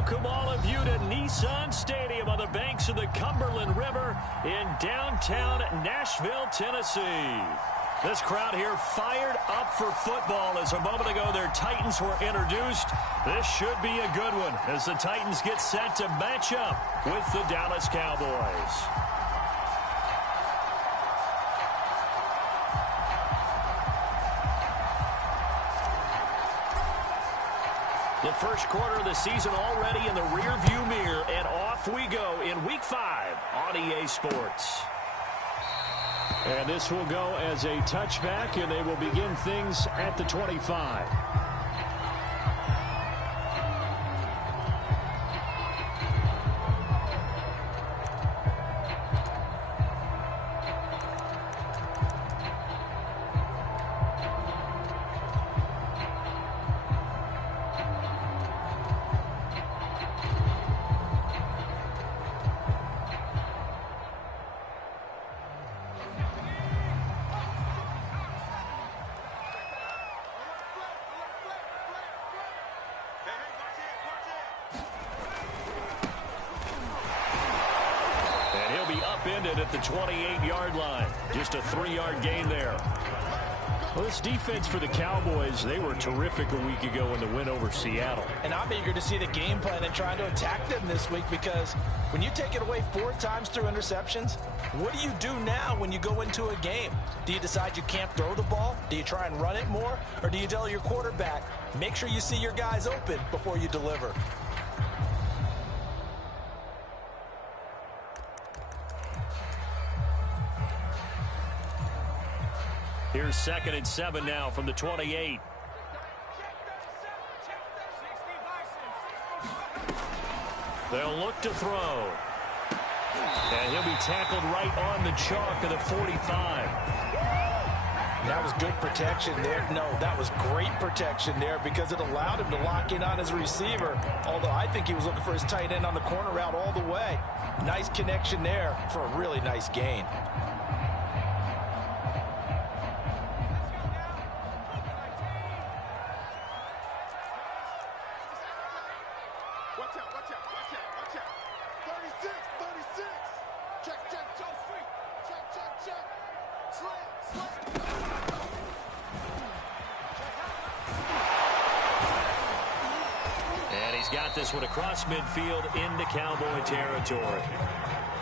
welcome all of you to Nissan Stadium on the banks of the Cumberland River in downtown Nashville, Tennessee. This crowd here fired up for football as a moment ago their Titans were introduced. This should be a good one as the Titans get set to match up with the Dallas Cowboys. The first quarter of the season already in the rearview mirror, and off we go in Week 5 on EA Sports. And this will go as a touchback, and they will begin things at the 25. Upended at the 28-yard line. Just a 3-yard gain there. Well, this defense for the Cowboys, they were terrific a week ago in the win over Seattle. And I'm eager to see the game plan and trying to attack them this week, because when you take it away 4 times through interceptions, what do you do now when you go into a game? Do you decide you can't throw the ball? Do you try and run it more? Or do you tell your quarterback, make sure you see your guys open before you deliver? Here's 2nd and 7 now from the 28. They'll look to throw. And he'll be tackled right on the chalk of the 45. That was good protection there. No, that was great protection there because it allowed him to lock in on his receiver. Although I think he was looking for his tight end on the corner route all the way. Nice connection there for a really nice gain. Got this one across midfield into Cowboy territory.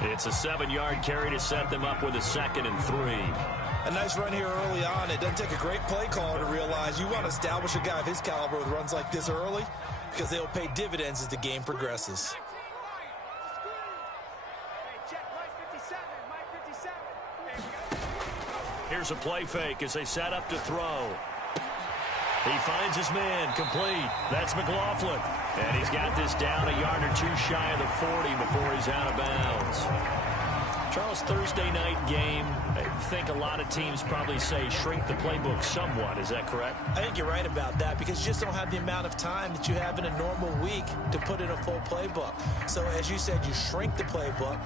It's a 7-yard carry to set them up with a 2nd and 3. A nice run here early on. It doesn't take a great play caller to realize you want to establish a guy of his caliber with runs like this early, because they'll pay dividends as the game progresses. Here's a play fake as they set up to throw. He finds his man, complete. That's McLaughlin. And he's got this down a yard or two shy of the 40 before he's out of bounds. Charles, Thursday night game, I think a lot of teams probably say shrink the playbook somewhat. Is that correct? I think you're right about that, because you just don't have the amount of time that you have in a normal week to put in a full playbook. So as you said, you shrink the playbook.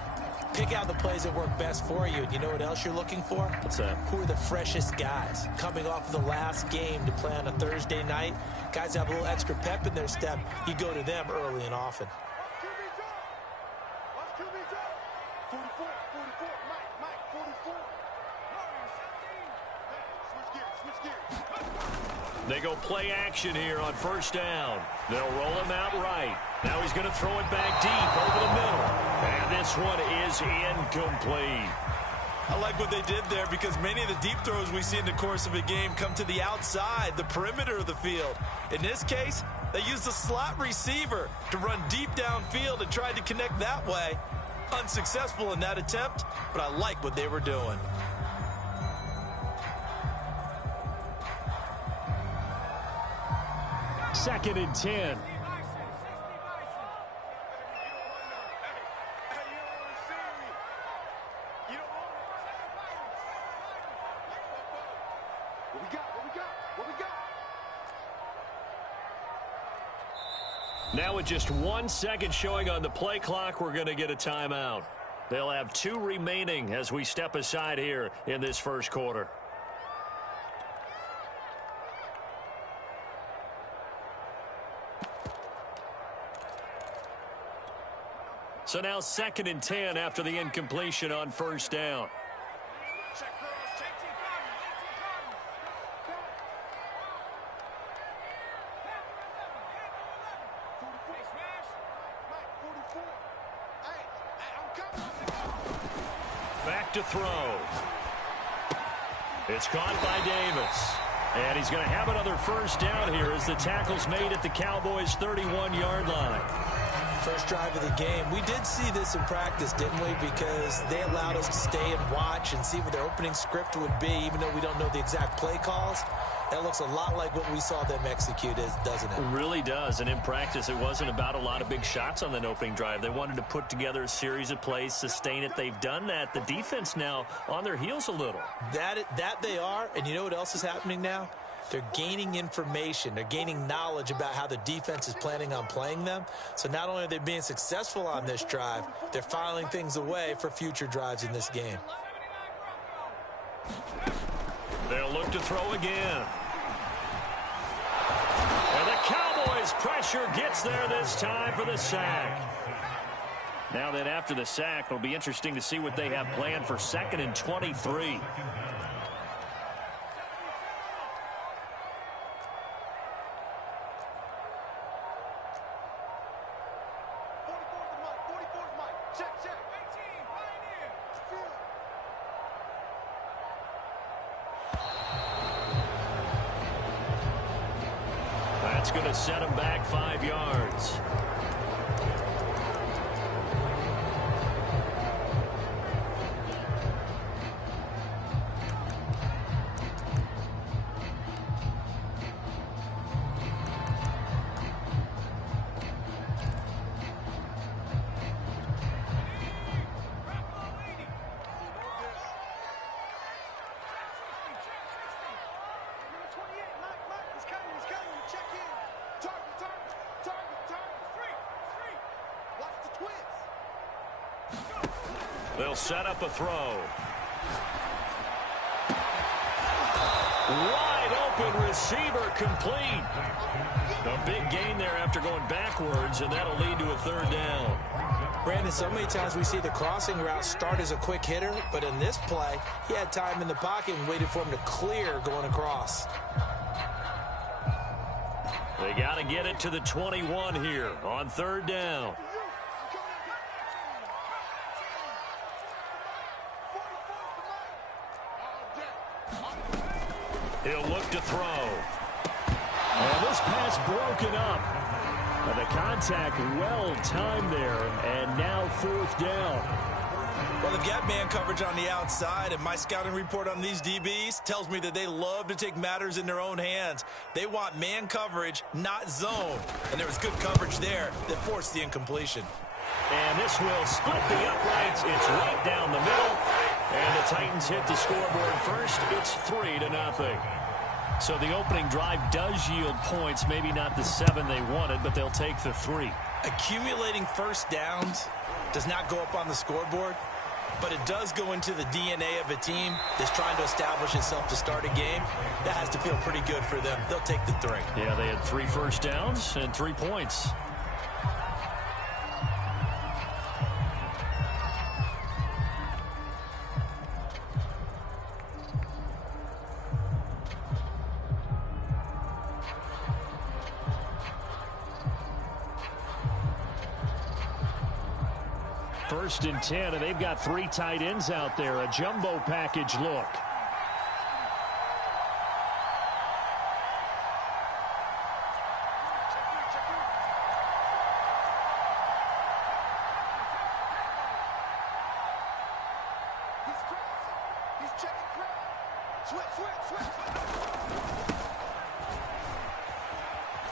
Pick out the plays that work best for you. You know what else you're looking for? What's that? Who are the freshest guys coming off of the last game to play on a Thursday night? Guys have a little extra pep in their step. You go to them early and often. They go play action here on 1st down. They'll roll him out right. Now he's going to throw it back deep over the middle. And this one is incomplete. I like what they did there, because many of the deep throws we see in the course of a game come to the outside, the perimeter of the field. In this case, they used a slot receiver to run deep downfield and tried to connect that way. Unsuccessful in that attempt, but I like what they were doing. Second and 10. Now with just 1 second showing on the play clock, we're going to get a timeout. They'll have 2 remaining as we step aside here in this first quarter. So now 2nd and 10 after the incompletion on first down. Back to throw. It's caught by Davis. And he's going to have another first down here as the tackle's made at the Cowboys' 31-yard line. First drive of the game. We did see this in practice, didn't we? Because they allowed us to stay and watch and see what their opening script would be, even though we don't know the exact play calls. That looks a lot like what we saw them execute, doesn't it? It really does. And in practice, it wasn't about a lot of big shots on that opening drive. They wanted to put together a series of plays, sustain it. They've done that. The defense now on their heels a little. That they are. And you know what else is happening now? They're gaining information. They're gaining knowledge about how the defense is planning on playing them. So not only are they being successful on this drive, they're filing things away for future drives in this game. They'll look to throw again. And the Cowboys' pressure gets there this time for the sack. Now then, after the sack, it'll be interesting to see what they have planned for 2nd and 23. That's going to set him back 5 yards. They'll set up a throw. Wide open receiver complete. A big gain there after going backwards, and that'll lead to a 3rd down. Brandon, so many times we see the crossing route start as a quick hitter, but in this play, he had time in the pocket and waited for him to clear going across. They got to get it to the 21 here on 3rd down. He'll look to throw. And this pass broken up. And the contact well timed there, and now 4th down. Well, they've got man coverage on the outside, and my scouting report on these DBs tells me that they love to take matters in their own hands. They want man coverage, not zone. And there was good coverage there that forced the incompletion. And this will split the uprights. It's right down the middle. And the Titans hit the scoreboard first. It's 3-0. So the opening drive does yield points, maybe not the 7 they wanted, but they'll take the 3. Accumulating first downs does not go up on the scoreboard, but it does go into the DNA of a team that's trying to establish itself to start a game. That has to feel pretty good for them. They'll take the 3. Yeah, they had 3 first downs and 3 points. First and 10, and they've got 3 tight ends out there. A jumbo package look.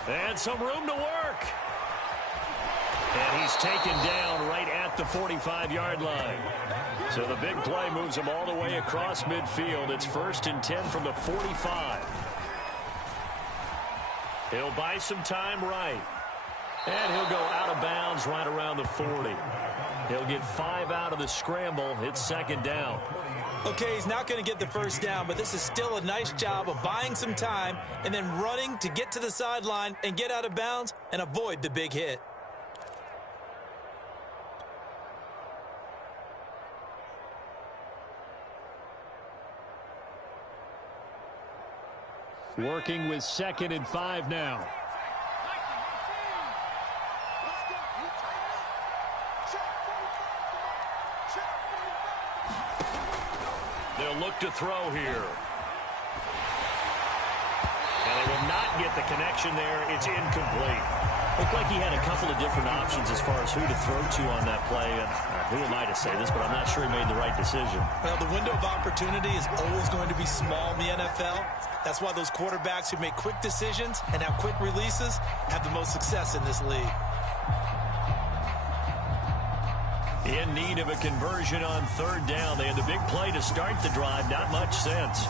And some room to work. And he's taken down right at the 45-yard line. So the big play moves him all the way across midfield. It's 1st and 10 from the 45. He'll buy some time right. And he'll go out of bounds right around the 40. He'll get 5 out of the scramble. It's 2nd down. Okay, he's not going to get the first down, but this is still a nice job of buying some time and then running to get to the sideline and get out of bounds and avoid the big hit. Working with 2nd and 5 now. They'll look to throw here. And they will not get the connection there. It's incomplete. Looked like he had a couple of different options as far as who to throw to on that play. And who am I to say this, but I'm not sure he made the right decision. Well, the window of opportunity is always going to be small in the NFL. That's why those quarterbacks who make quick decisions and have quick releases have the most success in this league. In need of a conversion on 3rd down. They had the big play to start the drive. Not much sense.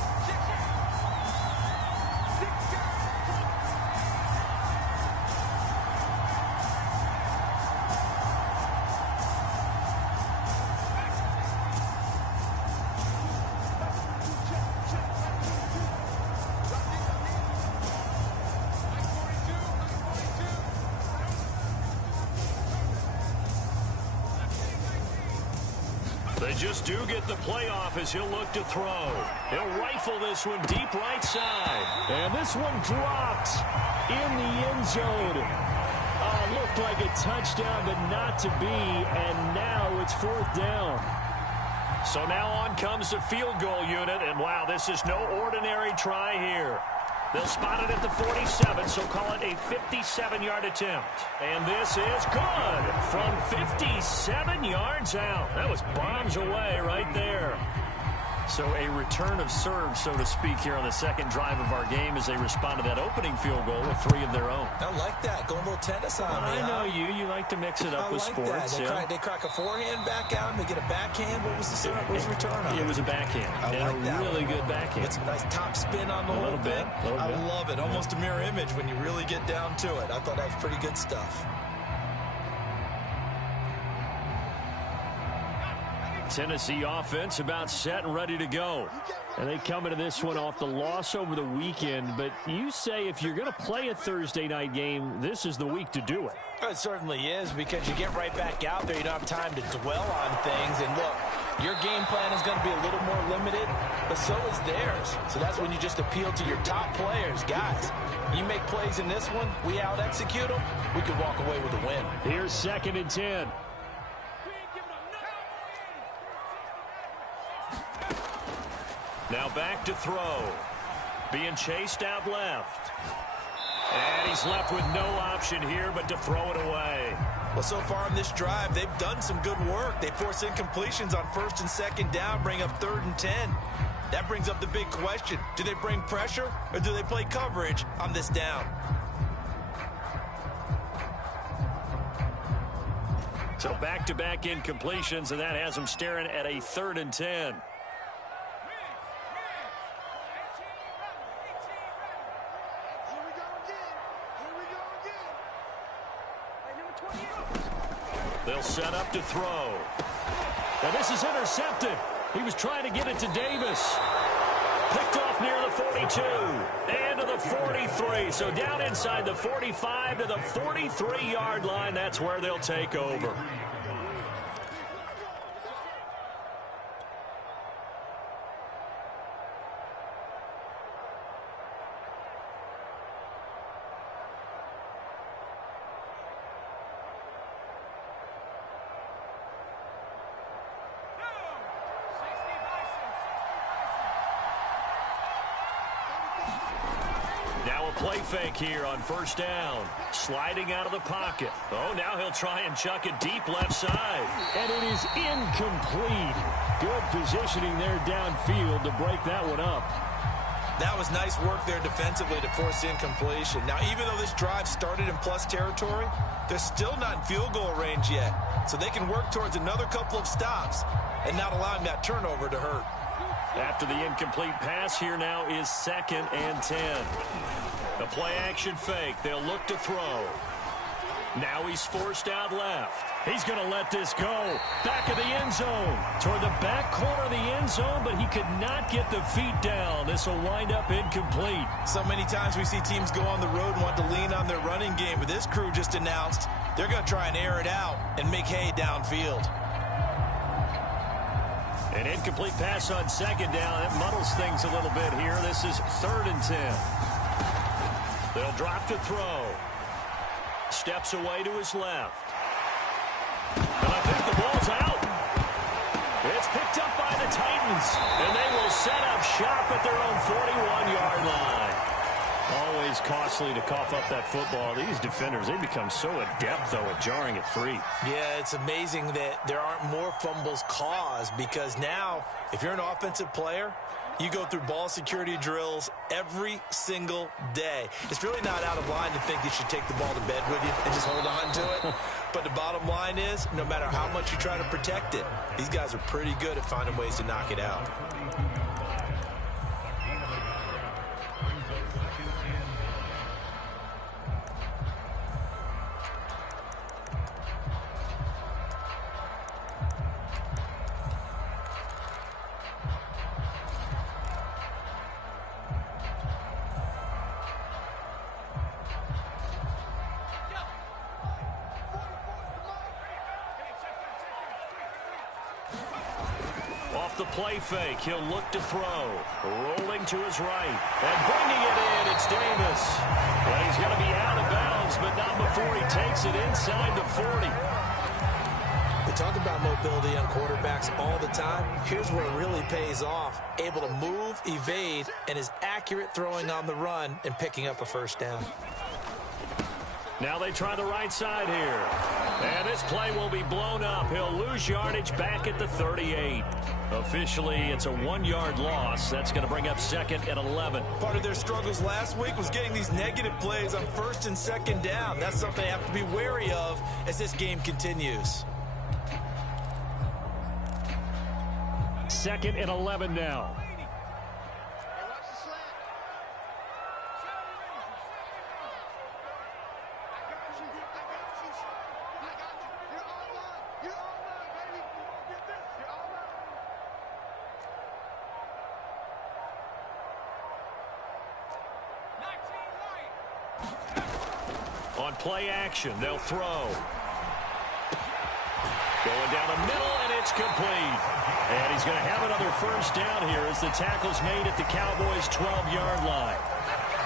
They just do get the playoff as he'll look to throw. He'll rifle this one deep right side. And this one dropped in the end zone. Looked like a touchdown, but not to be. And now it's 4th down. So now on comes the field goal unit. And wow, this is no ordinary try here. They'll spot it at the 47, so call it a 57-yard attempt. And this is good from 57 yards out. That was bombs away right there. So a return of serve, so to speak, here on the 2nd drive of our game as they respond to that opening field goal with 3 of their own. I like that. Going a little tennis on me. I know you. You like to mix it up with sports. They crack a forehand back out, and they get a backhand. What was the return on it? It was a backhand. A really good backhand. With some nice top spin on the whole thing. I love it. Almost a mirror image when you really get down to it. I thought that was pretty good stuff. Tennessee offense about set and ready to go. And they come into this one off the loss over the weekend. But you say if you're going to play a Thursday night game, this is the week to do it. It certainly is, because you get right back out there. You don't have time to dwell on things. And look, your game plan is going to be a little more limited, but so is theirs. So that's when you just appeal to your top players. Guys, you make plays in this one, we out-execute them, we could walk away with a win. Here's 2nd and 10. Now back to throw. Being chased out left. And he's left with no option here but to throw it away. Well, so far in this drive, they've done some good work. They force incompletions on 1st and 2nd down, bring up 3rd and 10. That brings up the big question. Do they bring pressure or do they play coverage on this down? So back-to-back incompletions, and that has them staring at a 3rd and 10. They'll set up to throw. Now this is intercepted. He was trying to get it to Davis. Picked off near the 42 and to the 43. So down inside the 45 to the 43-yard line. That's where they'll take over. Now a play fake here on 1st down. Sliding out of the pocket. Oh, now he'll try and chuck it deep left side. And it is incomplete. Good positioning there downfield to break that one up. That was nice work there defensively to force incompletion. Now, even though this drive started in plus territory, they're still not in field goal range yet. So they can work towards another couple of stops and not allowing that turnover to hurt. After the incomplete pass, here now is 2nd and 10. The play action fake. They'll look to throw. Now he's forced out left. He's going to let this go. Back of the end zone. Toward the back corner of the end zone, but he could not get the feet down. This will wind up incomplete. So many times we see teams go on the road and want to lean on their running game, but this crew just announced they're going to try and air it out and make hay downfield. An incomplete pass on 2nd down. That muddles things a little bit here. This is 3rd and 10. They'll drop to throw. Steps away to his left. And I think the ball's out. It's picked up by the Titans, and they will set up shop at their own 41-yard line. Always costly to cough up that football. These defenders, they become so adept, though, at jarring it free. Yeah, it's amazing that there aren't more fumbles caused, because now, if you're an offensive player, you go through ball security drills every single day. It's really not out of line to think you should take the ball to bed with you and just hold on to it. But the bottom line is, no matter how much you try to protect it, these guys are pretty good at finding ways to knock it out. The play fake. He'll look to throw. Rolling to his right. And bringing it in, it's Davis. Well, he's going to be out of bounds, but not before he takes it inside the 40. We talk about mobility on quarterbacks all the time. Here's where it really pays off. Able to move, evade, and is accurate throwing on the run and picking up a first down. Now they try the right side here. And this play will be blown up. He'll lose yardage back at the 38. Officially, it's a 1-yard loss. That's going to bring up 2nd and 11. Part of their struggles last week was getting these negative plays on 1st and 2nd down. That's something they have to be wary of as this game continues. 2nd and 11 now. On play action, they'll throw. Going down the middle, and it's complete. And he's going to have another first down here as the tackle's made at the Cowboys' 12-yard line.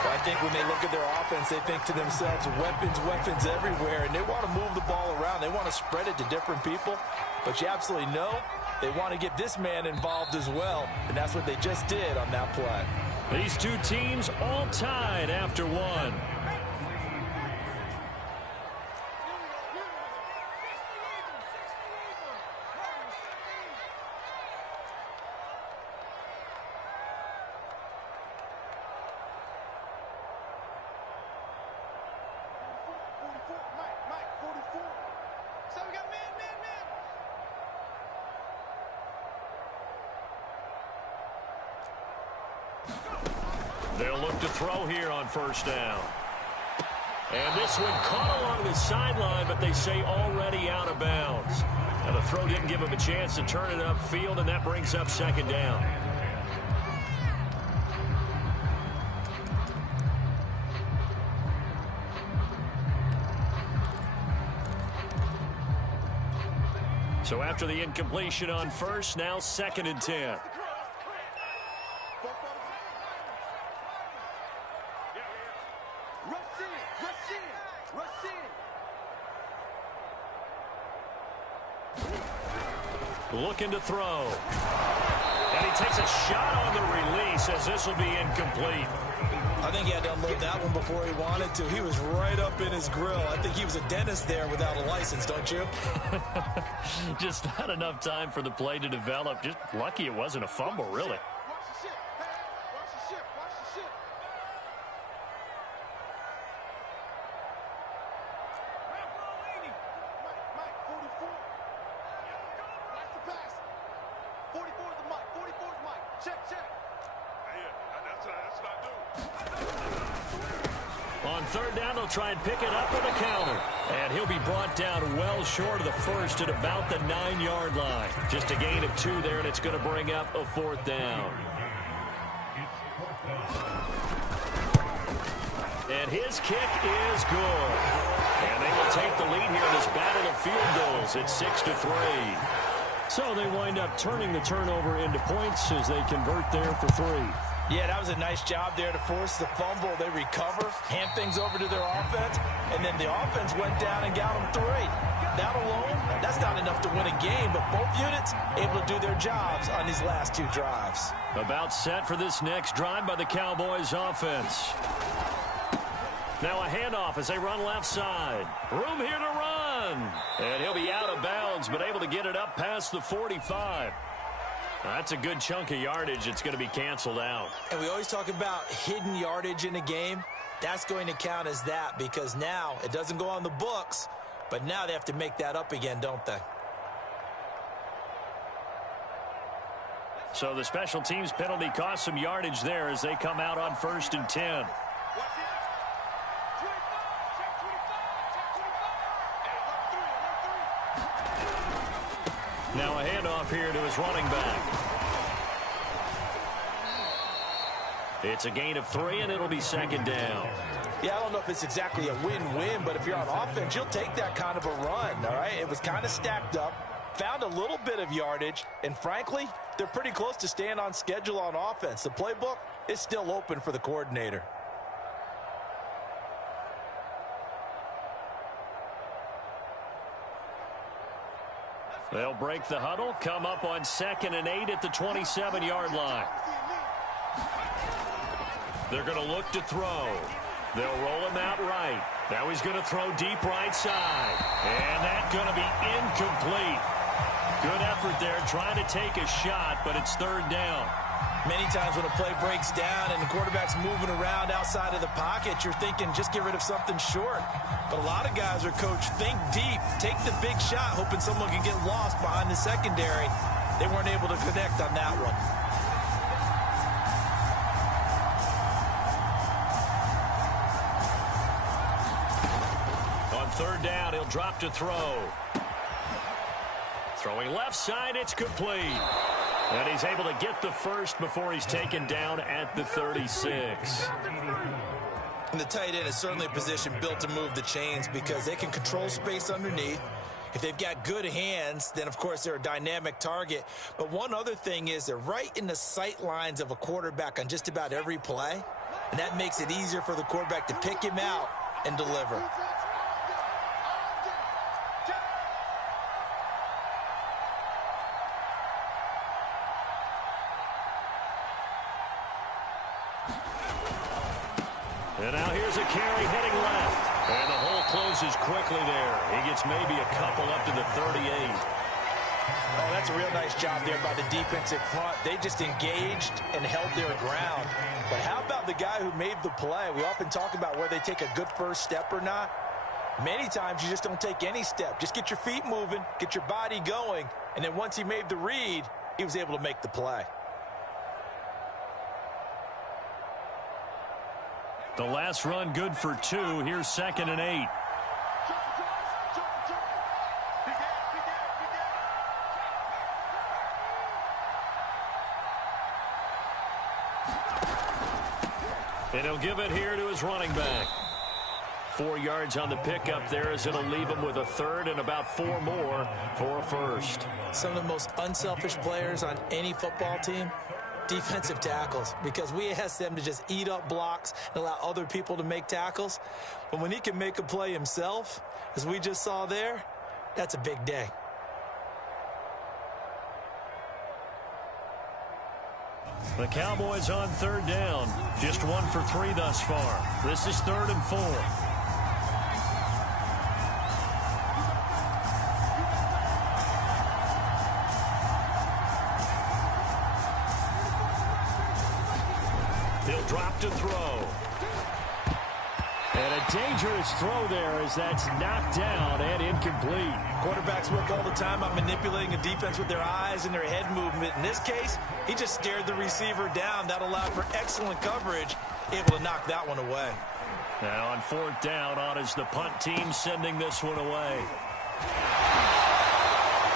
Well, I think when they look at their offense, they think to themselves, weapons, weapons everywhere, and they want to move the ball around. They want to spread it to different people, but you absolutely know they want to get this man involved as well, and that's what they just did on that play. These two teams all tied after one. They'll look to throw here on first down. And this one caught along the sideline, but they say already out of bounds. And the throw didn't give him a chance to turn it upfield, and that brings up 2nd down. So after the incompletion on first, now 2nd and 10. Looking to throw. And he takes a shot on the release as this will be incomplete. I think he had to unload that one before he wanted to. He was right up in his grill. I think he was a dentist there without a license, don't you? Just not enough time for the play to develop. Just lucky it wasn't a fumble, really. On 3rd down, they'll try and pick it up with a counter. And he'll be brought down well short of the first at about the 9-yard line. Just a gain of 2 there, and it's going to bring up a 4th down. And his kick is good. And they will take the lead here in this battle of field goals. It's 6-3. So they wind up turning the turnover into points as they convert there for 3. Yeah, that was a nice job there to force the fumble. They recover, hand things over to their offense, and then the offense went down and got them 3. That alone, that's not enough to win a game, but both units able to do their jobs on these last 2 drives. About set for this next drive by the Cowboys offense. Now a handoff as they run left side. Room here to run. And he'll be out of bounds, but able to get it up past the 45. That's a good chunk of yardage. It's going to be canceled out. And we always talk about hidden yardage in a game. That's going to count as that because now it doesn't go on the books, but now they have to make that up again, don't they? So the special teams penalty cost some yardage there as they come out on 1st and 10. Now a handoff here to his running back. It's a gain of 3, and it'll be 2nd down. Yeah, I don't know if it's exactly a win-win, but if you're on offense, you'll take that kind of a run, all right? It was kind of stacked up, found a little bit of yardage, and frankly, they're pretty close to staying on schedule on offense. The playbook is still open for the coordinator. They'll break the huddle, come up on 2nd and 8 at the 27-yard line. They're going to look to throw. They'll roll him out right. Now he's going to throw deep right side. And that's going to be incomplete. Good effort there trying to take a shot, but it's 3rd down. Many times when a play breaks down and the quarterback's moving around outside of the pocket, you're thinking just get rid of something short. But a lot of guys are coached, think deep, take the big shot, hoping someone can get lost behind the secondary. They weren't able to connect on that one. On 3rd down, he'll drop to throw. Throwing left side, it's complete. And he's able to get the first before he's taken down at the 36. And the tight end is certainly a position built to move the chains because they can control space underneath. If they've got good hands, then, of course, they're a dynamic target. But one other thing is they're right in the sight lines of a quarterback on just about every play. And that makes it easier for the quarterback to pick him out and deliver. And now here's a carry heading left. And the hole closes quickly there. He gets maybe a couple up to the 38. Oh, that's a real nice job there by the defensive front. They just engaged and held their ground. But how about the guy who made the play? We often talk about whether they take a good first step or not. Many times you just don't take any step. Just get your feet moving, get your body going, and then once he made the read, he was able to make the play. The last run good for 2. Here's 2nd and 8. And he'll give it here to his running back. 4 yards on the pickup there as it'll leave him with a 3rd and about 4 more for a first. Some of the most unselfish players on any football team, defensive tackles, because we ask them to just eat up blocks and allow other people to make tackles. But when he can make a play himself, as we just saw there, that's a big day. The Cowboys on 3rd down. Just 1 for 3 thus far. This is 3rd and 4. He'll drop to throw. And a dangerous throw there as that's knocked down and incomplete. Quarterbacks work all the time on manipulating a defense with their eyes and their head movement. In this case, he just stared the receiver down. That allowed for excellent coverage, able to knock that one away. Now on 4th down, on is the punt team sending this one away.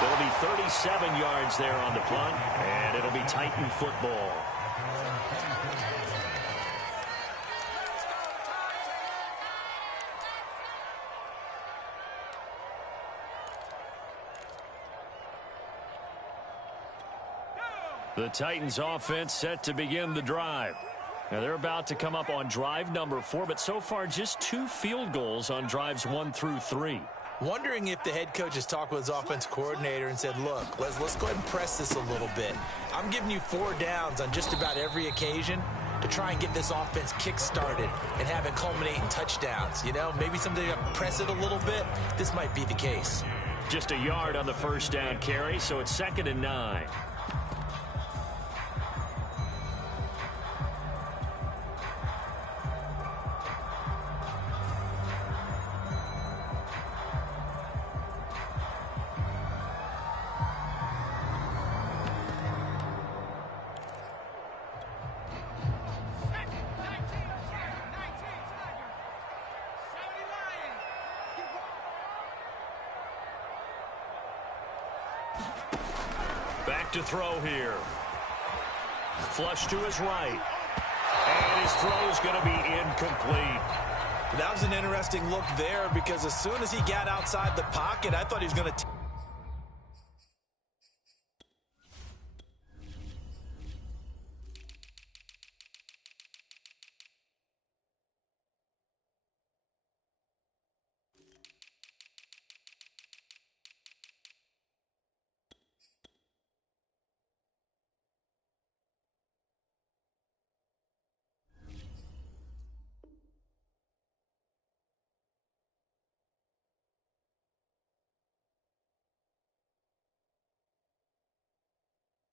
There'll be 37 yards there on the punt, and it'll be Titan football. The Titans offense set to begin the drive. Now they're about to come up on drive number 4, but so far just 2 field goals on drives 1 through 3. Wondering if the head coach has talked with his offense coordinator and said, look, let's go ahead and press this a little bit. I'm giving you 4 downs on just about every occasion to try and get this offense kick-started and have it culminate in touchdowns. You know, maybe someday you press it a little bit. This might be the case. Just a yard on the first down carry, so it's 2nd and 9. Back to throw here. Flush to his right. And his throw is going to be incomplete. That was an interesting look there because as soon as he got outside the pocket, I thought he was going to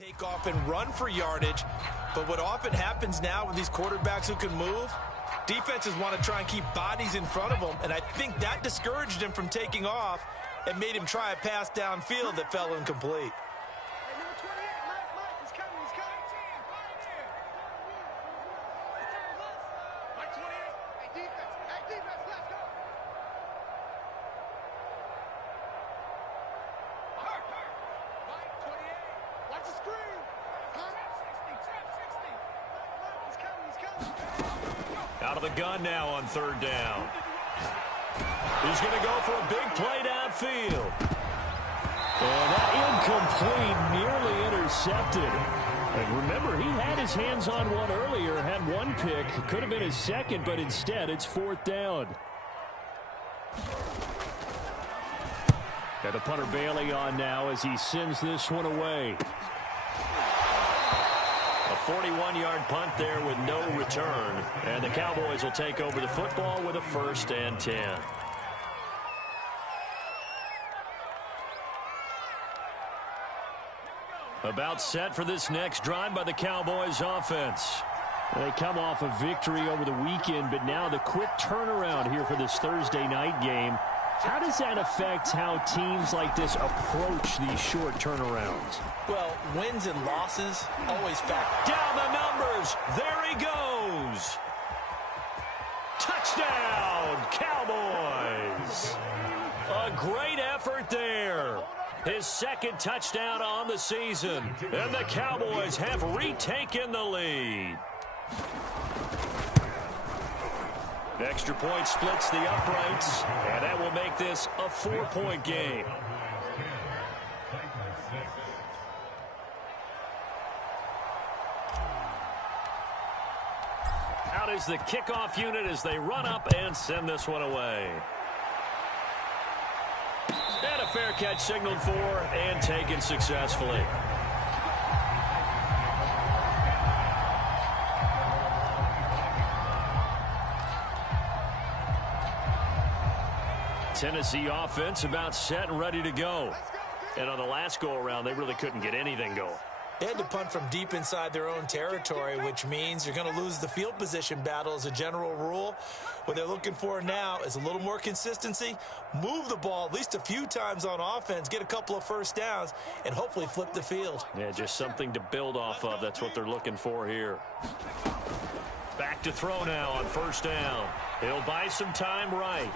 take off and run for yardage. But what often happens now with these quarterbacks who can move, defenses want to try and keep bodies in front of them, and I think that discouraged him from taking off and made him try a pass downfield that fell incomplete. Out of the gun now on 3rd down. He's going to go for a big play downfield. And that incomplete, nearly intercepted. And remember, he had his hands on one earlier, had 1 pick. Could have been his 2nd, but instead it's 4th down. Got the punter Bailey on now as he sends this one away. A 41-yard punt there with no return. And the Cowboys will take over the football with a 1st and 10. About set for this next drive by the Cowboys offense. They come off a victory over the weekend, but now the quick turnaround here for this Thursday night game. How does that affect how teams like this approach these short turnarounds? Well, wins and losses always factor. Down the numbers. There he goes. Touchdown, Cowboys. A great effort there. His 2nd touchdown on the season. And the Cowboys have retaken the lead. Extra point splits the uprights, and that will make this a 4-point game. Out is the kickoff unit as they run up and send this one away. And a fair catch signaled for and taken successfully. Tennessee offense about set and ready to go. And on the last go-around, they really couldn't get anything going. They had to punt from deep inside their own territory, which means you're going to lose the field position battle as a general rule. What they're looking for now is a little more consistency, move the ball at least a few times on offense, get a couple of 1st downs, and hopefully flip the field. Yeah, just something to build off of. That's what they're looking for here. Back to throw now on 1st down. He'll buy some time right.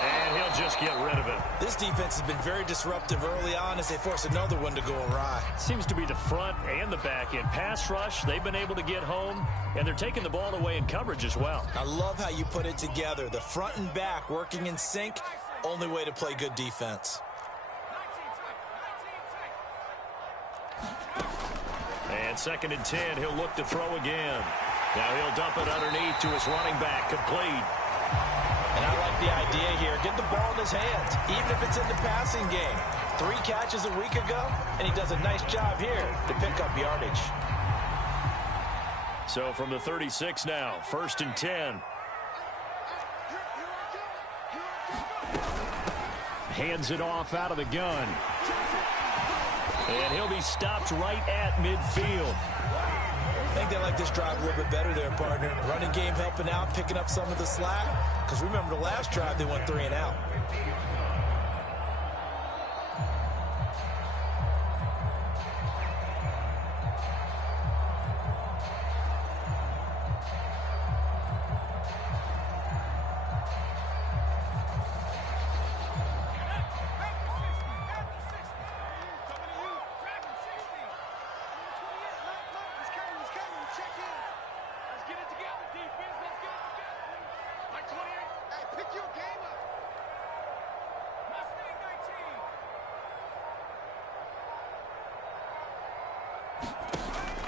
And he'll just get rid of it. This defense has been very disruptive early on as they force another one to go awry. Seems to be the front and the back end. Pass rush, they've been able to get home, and they're taking the ball away in coverage as well. I love how you put it together. The front and back working in sync, only way to play good defense. And 2nd and 10, he'll look to throw again. Now he'll dump it underneath to his running back, complete. And I like the idea here. Get the ball in his hands, even if it's in the passing game. 3 catches a week ago, and he does a nice job here to pick up yardage. So from the 36 now, 1st and 10. Hands it off out of the gun. And he'll be stopped right at midfield. I think they like this drive a little bit better there, partner. Running game helping out, picking up some of the slack. Because remember the last drive, they went 3 and out.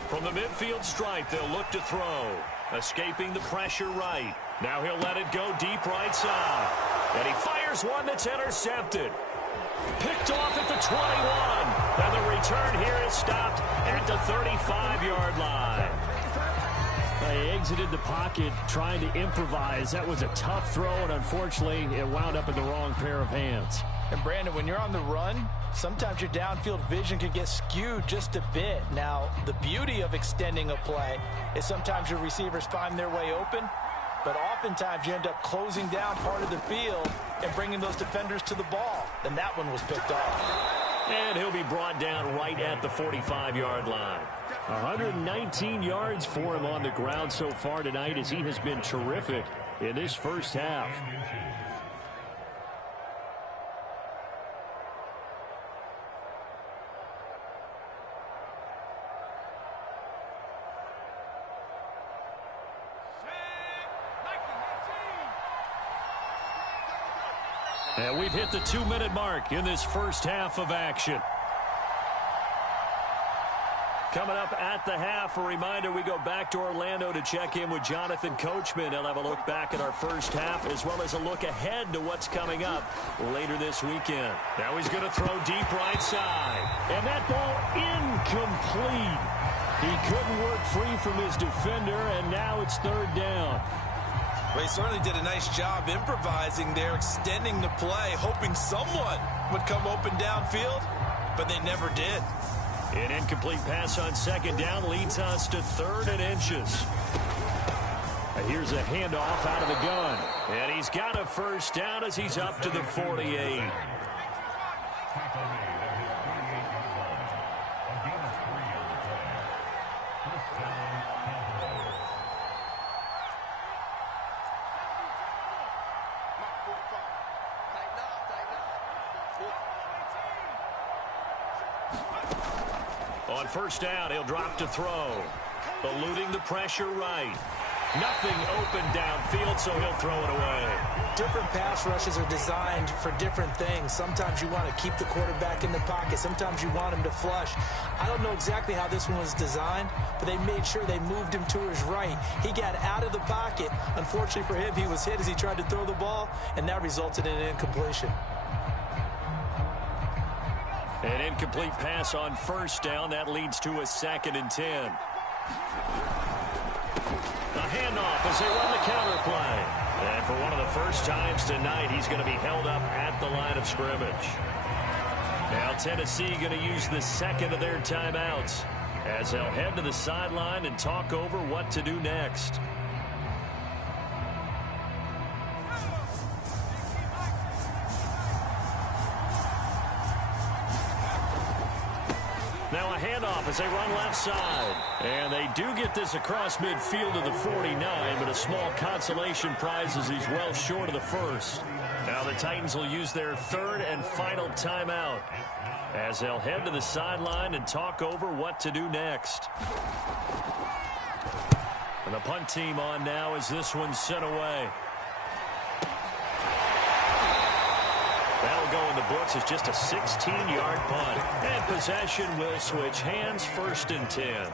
From the midfield stripe, they'll look to throw. Escaping the pressure right. Now he'll let it go deep right side. And he fires one that's intercepted. Picked off at the 21. And the return here is stopped at the 35-yard line. He exited the pocket trying to improvise. That was a tough throw, and unfortunately, it wound up in the wrong pair of hands. And Brandon, when you're on the run, sometimes your downfield vision can get skewed just a bit. Now, the beauty of extending a play is sometimes your receivers find their way open, but oftentimes you end up closing down part of the field and bringing those defenders to the ball. And that one was picked off. And he'll be brought down right at the 45-yard line. 119 yards for him on the ground so far tonight, as he has been terrific in this first half. And we've hit the 2-minute mark in this first half of action. Coming up at the half, a reminder, we go back to Orlando to check in with Jonathan Coachman. He'll have a look back at our first half, as well as a look ahead to what's coming up later this weekend. Now he's going to throw deep right side. And that ball incomplete. He couldn't work free from his defender, and now it's 3rd down. Well, he certainly did a nice job improvising there, extending the play, hoping someone would come open downfield, but they never did. An incomplete pass on 2nd down leads us to 3rd and inches. Here's a handoff out of the gun. And he's got a first down as he's up to the 48. On 1st down, he'll drop to throw. Eluding the pressure right. Nothing open downfield, so he'll throw it away. Different pass rushes are designed for different things. Sometimes you want to keep the quarterback in the pocket. Sometimes you want him to flush. I don't know exactly how this one was designed, but they made sure they moved him to his right. He got out of the pocket. Unfortunately for him, he was hit as he tried to throw the ball, and that resulted in an incompletion. An incomplete pass on 1st down. That leads to a 2nd and 10. A handoff as they run the counter play. And for one of the first times tonight, he's going to be held up at the line of scrimmage. Now Tennessee going to use the 2nd of their timeouts as they'll head to the sideline and talk over what to do next. Now a handoff as they run left side. And they do get this across midfield to the 49, but a small consolation prize as he's well short of the 1st. Now the Titans will use their 3rd and final timeout as they'll head to the sideline and talk over what to do next. And the punt team on now as this one's sent away. That'll go in the books as just a 16-yard punt. And possession will switch hands, 1st and 10.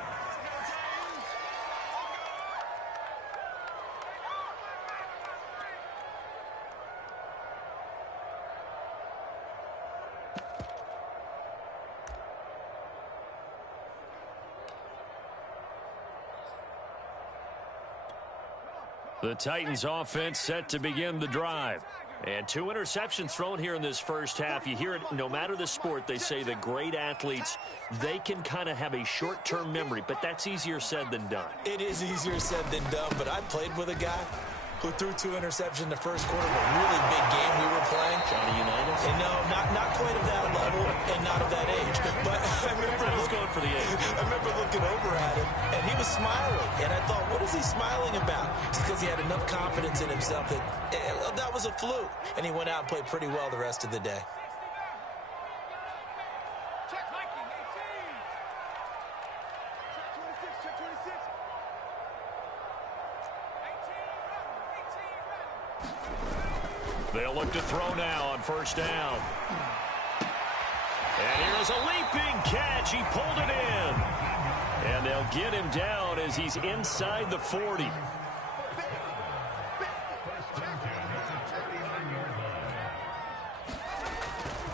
The Titans offense set to begin the drive. And 2 interceptions thrown here in this first half. You hear it no matter the sport. They say the great athletes, they can kind of have a short-term memory, but that's easier said than done. It is easier said than done, but I played with a guy who threw 2 interceptions in the first quarter of a really big game we were playing. Johnny Unitas? And no, not quite of that level and not of that age. But I remember going for the age. I remember looking over at him, and he was smiling. And I thought, what is he smiling about? It's because he had enough confidence in himself that was a fluke. And he went out and played pretty well the rest of the day. They'll look to throw now on first down. And here's a leaping catch. He pulled it in. And they'll get him down as he's inside the 40.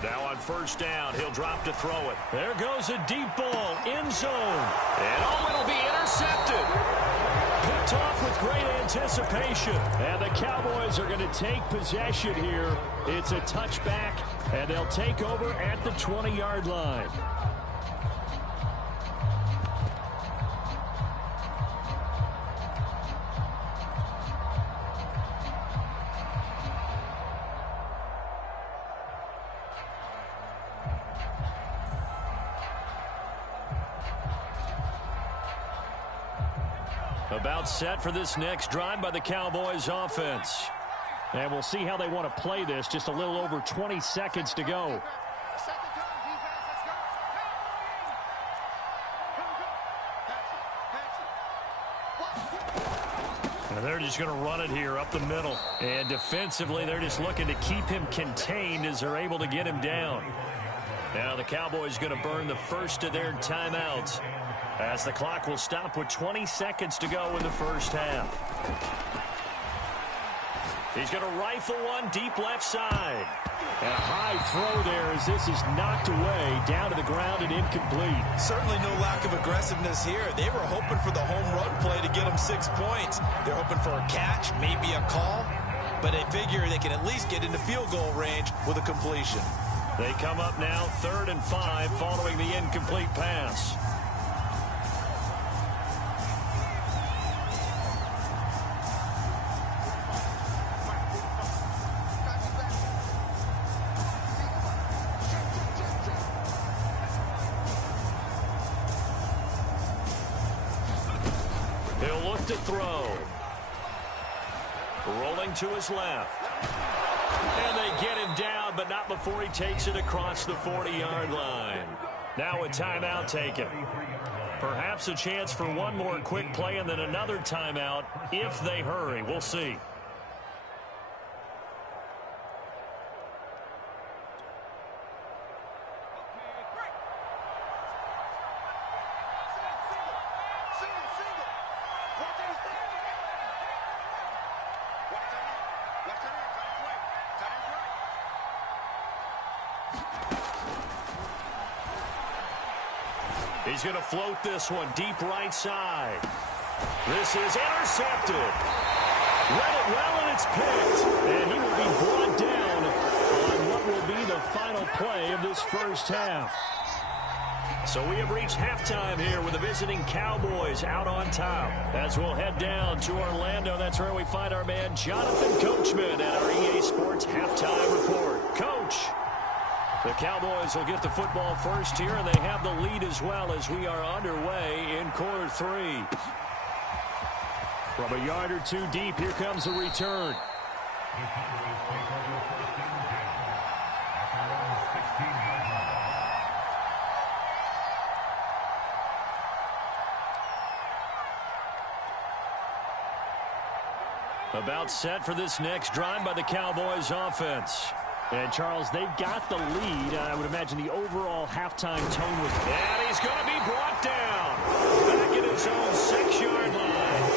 Now on first down, he'll drop to throw it. There goes a deep ball, end zone. And it'll be intercepted. Picked off with great anticipation. And the Cowboys are going to take possession here. It's a touchback, and they'll take over at the 20-yard line. About set for this next drive by the Cowboys offense. And we'll see how they want to play this. Just a little over 20 seconds to go. And they're just going to run it here up the middle. And defensively, they're just looking to keep him contained as they're able to get him down. Now the Cowboys going to burn the first of their timeouts, as the clock will stop with 20 seconds to go in the first half. He's going to rifle one deep left side. And a high throw there as this is knocked away, down to the ground and incomplete. Certainly no lack of aggressiveness here. They were hoping for the home run play to get them 6 points. They're hoping for a catch, maybe a call, but they figure they can at least get into field goal range with a completion. They come up now 3rd and 5 following the incomplete pass. He'll look to throw. Rolling to his left. And they get him down, but not before he takes it across the 40-yard line. Now a timeout taken. Perhaps a chance for one more quick play and then another timeout if they hurry. We'll see. He's going to float this one deep right side. This is intercepted. Read it well, and it's picked. And he will be brought down on what will be the final play of this first half. So we have reached halftime here with the visiting Cowboys out on top. As we'll head down to Orlando, that's where we find our man Jonathan Coachman at our EA Sports Halftime Report. Coach. The Cowboys will get the football first here, and they have the lead as well as we are underway in quarter 3. From a yard or two deep, here comes a return. About set for this next drive by the Cowboys offense. And, Charles, they've got the lead. I would imagine the overall halftime tone was... And he's going to be brought down. Back at his own 6-yard line.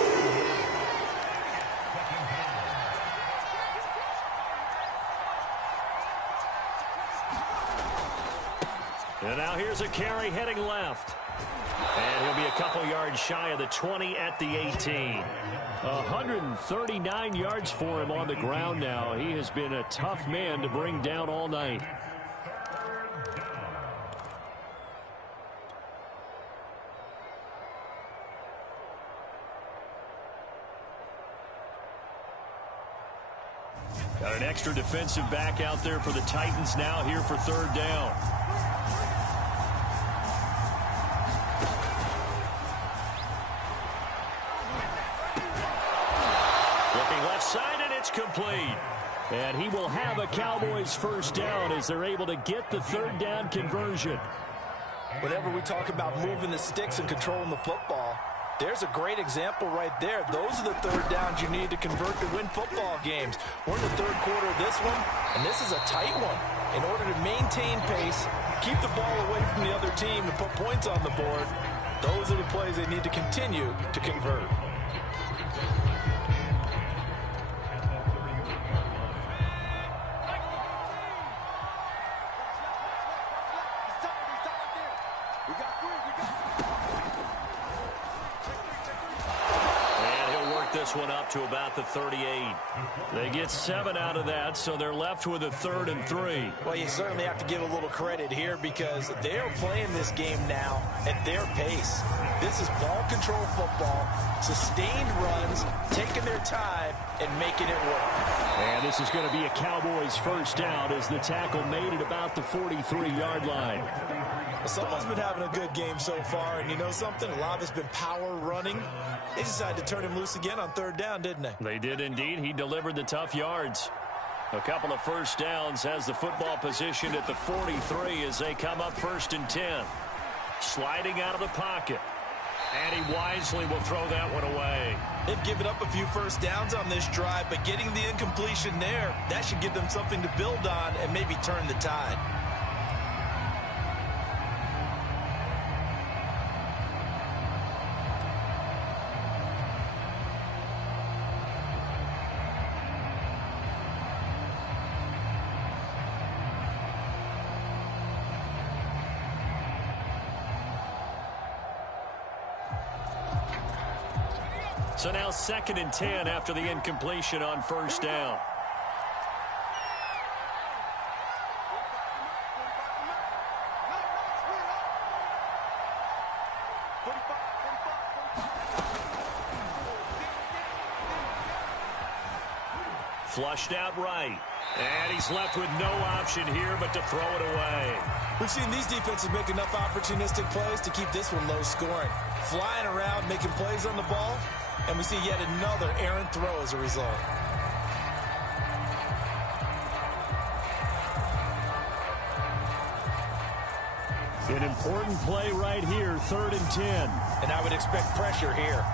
And now here's a carry heading left. And he'll be couple yards shy of the 20 at the 18. 139 yards for him on the ground now. He has been a tough man to bring down all night. Got an extra defensive back out there for the Titans now here for third down. Looking left side, and it's complete. And he will have a Cowboys first down as they're able to get the third down conversion. Whenever we talk about moving the sticks and controlling the football, there's a great example right there. Those are the third downs you need to convert to win football games. We're in the third quarter of this one, and this is a tight one. In order to maintain pace, keep the ball away from the other team, and put points on the board, those are the plays they need to continue to convert. One up to about the 38. They get 7 out of that, so they're left with a 3rd and 3. Well, you certainly have to give a little credit here because they're playing this game now at their pace. This is ball control football, sustained runs, taking their time, and making it work. And this is going to be a Cowboys first down as the tackle made it about the 43-yard line. Someone's been having a good game so far, and you know something? A lot of it's been power running. They decided to turn him loose again on third down, didn't they? They did indeed. He delivered the tough yards. A couple of first downs, has the football positioned at the 43 as they come up 1st and 10. Sliding out of the pocket. And he wisely will throw that one away. They've given up a few first downs on this drive, but getting the incompletion there, that should give them something to build on and maybe turn the tide. So now 2nd and 10 after the incompletion on first down. Flushed out right. And he's left with no option here but to throw it away. We've seen these defenses make enough opportunistic plays to keep this one low scoring. Flying around, making plays on the ball. And we see yet another errant throw as a result. An important play right here, 3rd and 10. And I would expect pressure here.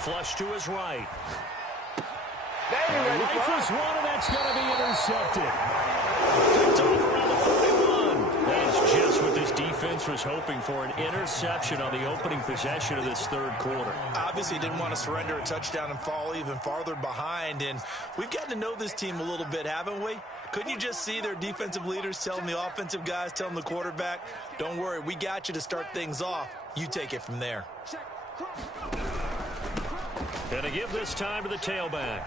Flush to his right. Rifles one, and that's going to be intercepted. Picked off around the 41. That is just what this defense was hoping for, an interception on the opening possession of this third quarter. Obviously didn't want to surrender a touchdown and fall even farther behind. And we've gotten to know this team a little bit, haven't we? Couldn't you just see their defensive leaders telling the offensive guys, telling the quarterback, don't worry, we got you to start things off. You take it from there. Going to give this time to the tailback.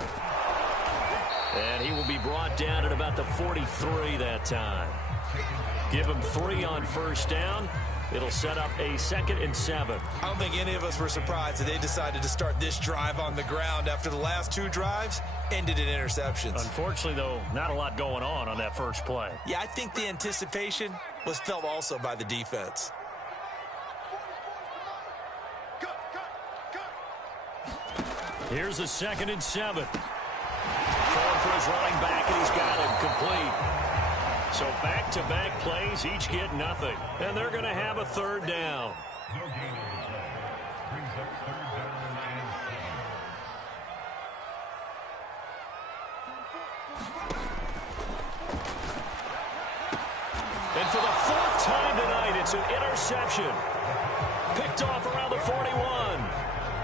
And he will be brought down at about the 43 that time. Give him 3 on first down. It'll set up a 2nd and 7. I don't think any of us were surprised that they decided to start this drive on the ground after the last 2 drives ended in interceptions. Unfortunately, though, not a lot going on that first play. Yeah, I think the anticipation was felt also by the defense. Here's a 2nd and 7. Throwing for his running back, and he's got him complete. So back-to-back plays, each get nothing. And they're going to have a 3rd down. And for the fourth time tonight, it's an interception. Picked off around the 41.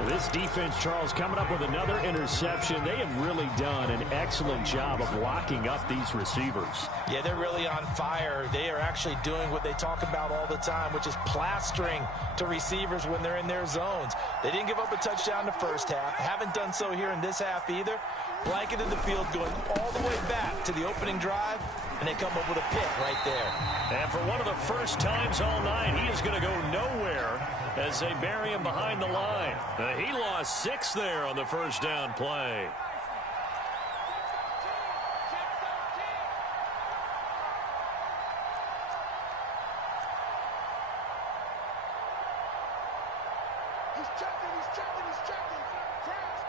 This defense, Charles, coming up with another interception. They have really done an excellent job of locking up these receivers. Yeah, they're really on fire. They are actually doing what they talk about all the time, which is plastering to receivers when they're in their zones. They didn't give up a touchdown in the first half. Haven't done so here in this half either. Blanketed the field going all the way back to the opening drive, and they come up with a pick right there. And for one of the first times all night, he is going to go nowhere as they bury him behind the line. He lost 6 there on the first down play. He's checking. Crash.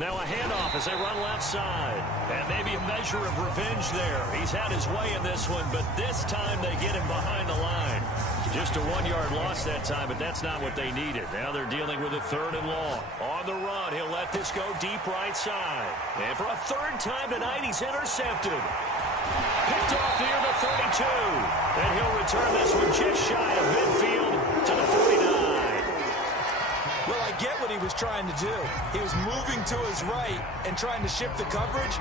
Now a handoff as they run left side. And maybe a measure of revenge there. He's had his way in this one, but this time they get him behind the line. Just a 1-yard loss that time, but that's not what they needed. Now they're dealing with a 3rd and long. On the run, he'll let this go deep right side. And for a 3rd time tonight, he's intercepted. Picked off near the 32. And he'll return this one just shy of midfield to the 49. Well, I get what he was trying to do. He was moving to his right and trying to shift the coverage,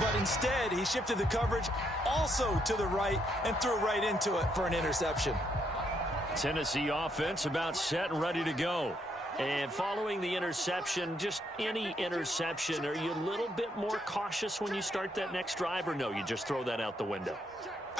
but instead he shifted the coverage also to the right and threw right into it for an interception. Tennessee offense about set and ready to go. And following the interception, just any interception, are you a little bit more cautious when you start that next drive, or no, you just throw that out the window?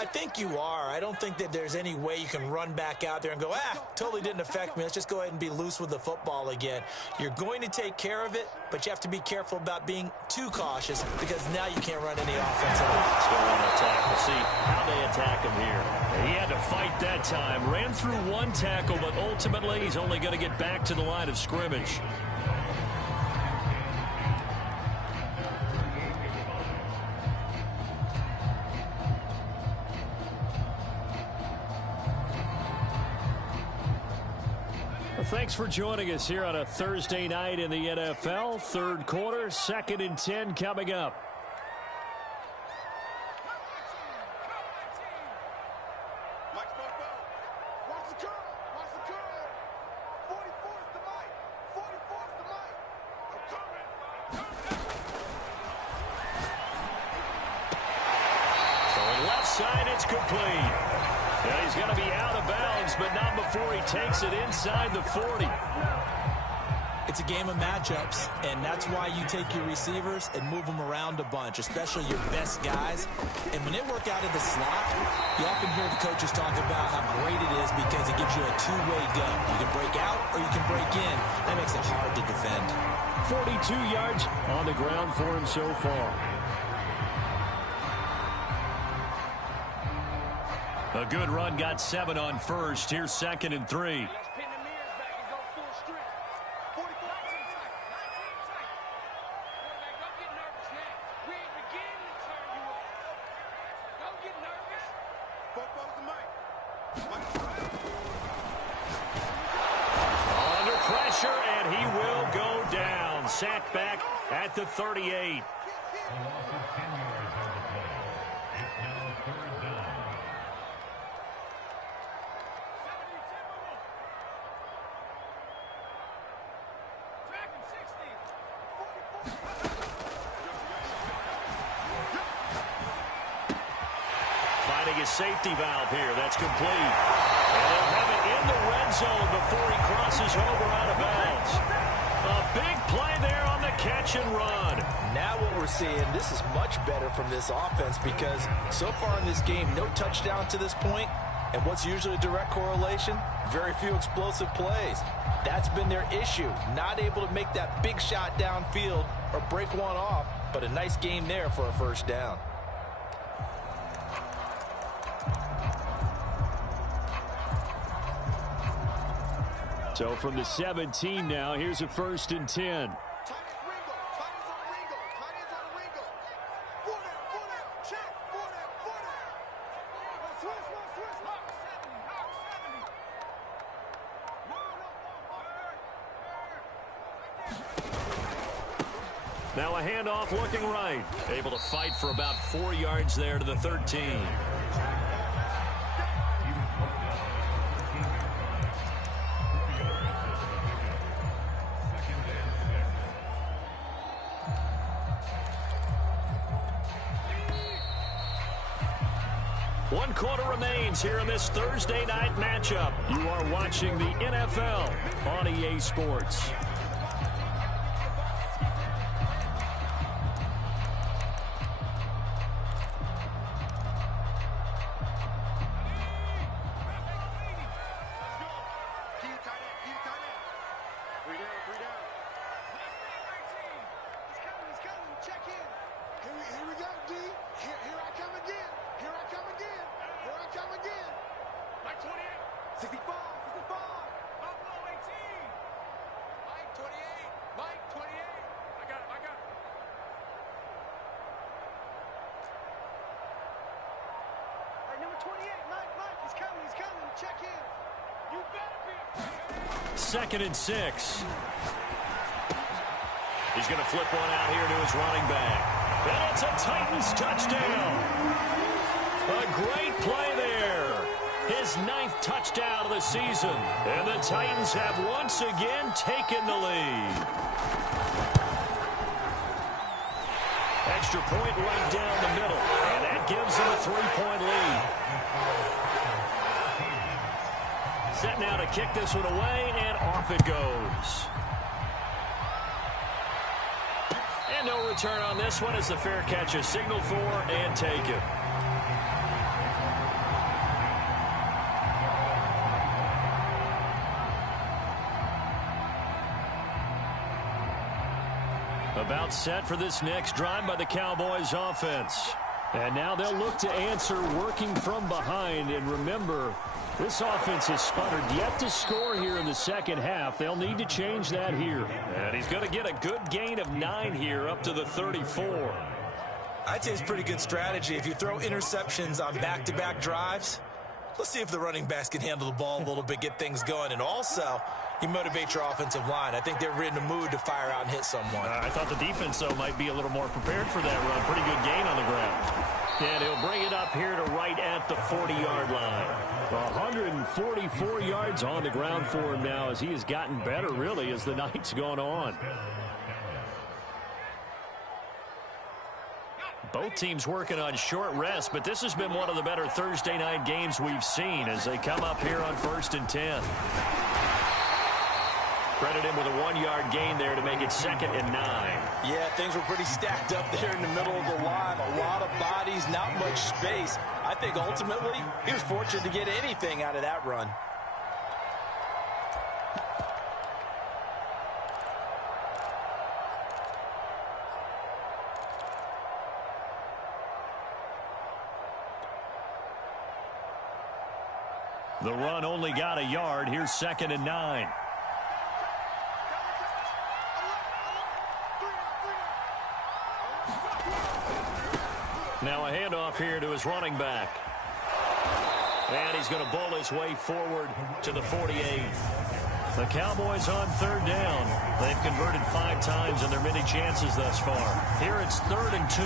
I think you are. I don't think that there's any way you can run back out there and go, totally didn't affect me. Let's just go ahead and be loose with the football again. You're going to take care of it, but you have to be careful about being too cautious because now you can't run any offense at all. Still want to attack. We'll see how they attack him here. He had to fight that time. Ran through 1 tackle, but ultimately he's only going to get back to the line of scrimmage. Thanks for joining us here on a Thursday night in the NFL. 3rd quarter, 2nd and 10 coming up. Watch the curl. 44's the mic. I'm coming. Throwing left side, it's complete. And he's going to be out of bounds, but not before he takes it inside the 40. It's a game of matchups, and that's why you take your receivers and move them around a bunch, especially your best guys. And when they work out of the slot, you often hear the coaches talk about how great it is because it gives you a two-way go. You can break out or you can break in. That makes it hard to defend. 42 yards on the ground for him so far. A good run, got 7 on first. Here's 2nd and 3. Under pressure, and he will go down. Sacked back at the 38. Finding a safety valve here. That's complete. And they'll have it in the red zone before he crosses over out of bounds. A big play there on the catch and run. Now what we're seeing, this is much better from this offense because so far in this game, no touchdown to this point. And what's usually a direct correlation? Very few explosive plays. That's been their issue. Not able to make that big shot downfield or break one off, but a nice game there for a first down. So from the 17 now, here's a 1st and 10. Now a handoff looking right. Able to fight for about 4 yards there to the 13. One quarter remains here in this Thursday night matchup. You are watching the NFL on EA Sports. Second and 6. He's going to flip one out here to his running back. And it's a Titans touchdown. A great play there. His 9th touchdown of the season. And the Titans have once again taken the lead. Extra point right down the middle. And that gives him a 3-point lead. Set now to kick this one away, and off it goes. And no return on this one as the fair catch is signaled for and taken. About set for this next drive by the Cowboys offense. And now they'll look to answer working from behind. And remember, this offense has sputtered yet to score here in the second half. They'll need to change that here. And he's going to get a good gain of 9 here up to the 34. I'd say it's pretty good strategy. If you throw interceptions on back-to-back drives, let's see if the running backs can handle the ball a little bit, get things going. And also, you motivate your offensive line. I think they're in the mood to fire out and hit someone. I thought the defense, though, might be a little more prepared for that run. Pretty good gain on the ground. And he'll bring it up here to right at the 40-yard line. 144 yards on the ground for him now as he has gotten better, really, as the night's gone on. Both teams working on short rest, but this has been one of the better Thursday night games we've seen as they come up here on 1st and 10. Credit him with a 1-yard gain there to make it 2nd and 9. Yeah, things were pretty stacked up there in the middle of the line. A lot of bodies, not much space. I think ultimately he was fortunate to get anything out of that run. The run only got a yard. Here's 2nd and 9. Now a handoff here to his running back. And he's going to bowl his way forward to the 48. The Cowboys on 3rd down. They've converted 5 times in their many chances thus far. Here it's 3rd and 2.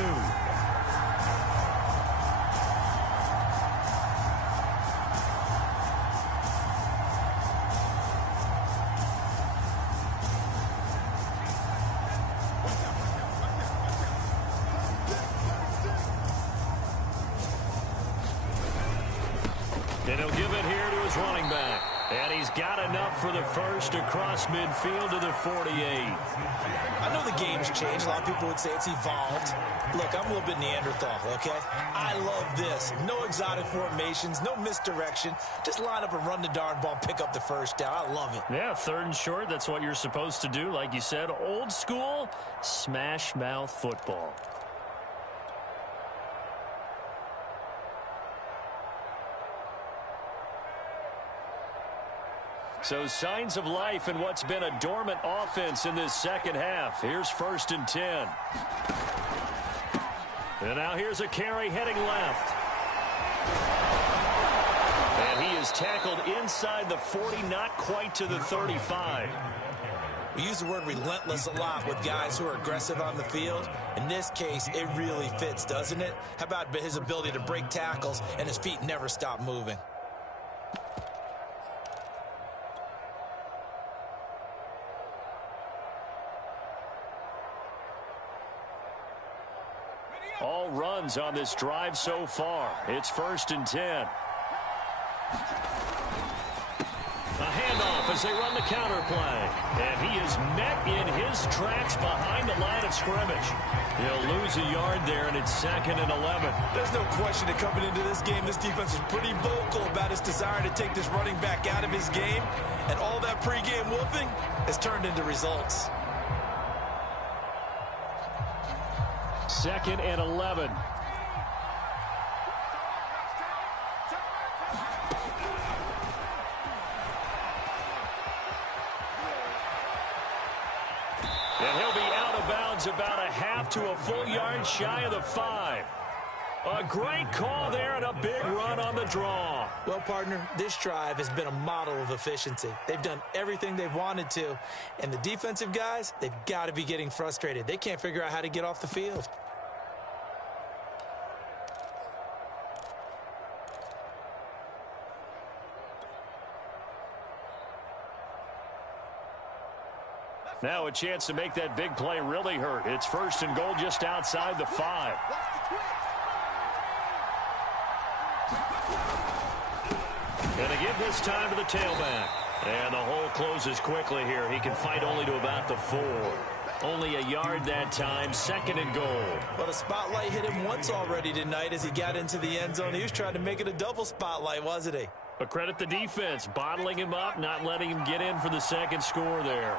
And he'll give it here to his running back. And he's got enough for the first across midfield to the 48. I know the game's changed. A lot of people would say it's evolved. Look, I'm a little bit Neanderthal, okay? I love this. No exotic formations, no misdirection. Just line up and run the darn ball, pick up the first down. I love it. Yeah, 3rd and short. That's what you're supposed to do. Like you said, old school smash mouth football. So signs of life in what's been a dormant offense in this second half. Here's 1st and 10. And now here's a carry heading left. And he is tackled inside the 40, not quite to the 35. We use the word relentless a lot with guys who are aggressive on the field. In this case, it really fits, doesn't it? How about his ability to break tackles and his feet never stop moving? All runs on this drive so far. It's 1st and 10. A handoff as they run the counter play. And he is met in his tracks behind the line of scrimmage. He'll lose a yard there, and it's 2nd and 11. There's no question that coming into this game, this defense is pretty vocal about its desire to take this running back out of his game. And all that pregame wolfing has turned into results. 2nd and 11. And he'll be out of bounds about a half to a full yard shy of the 5. A great call there and a big run on the draw. Well, partner, this drive has been a model of efficiency. They've done everything they've wanted to, and the defensive guys, they've got to be getting frustrated. They can't figure out how to get off the field. Now a chance to make that big play really hurt. It's 1st and goal just outside the 5. And they give this time to the tailback. And the hole closes quickly here. He can fight only to about the 4. Only a yard that time, 2nd and goal. Well, the spotlight hit him once already tonight as he got into the end zone. He was trying to make it a double spotlight, wasn't he? But credit the defense, bottling him up, not letting him get in for the 2nd score there.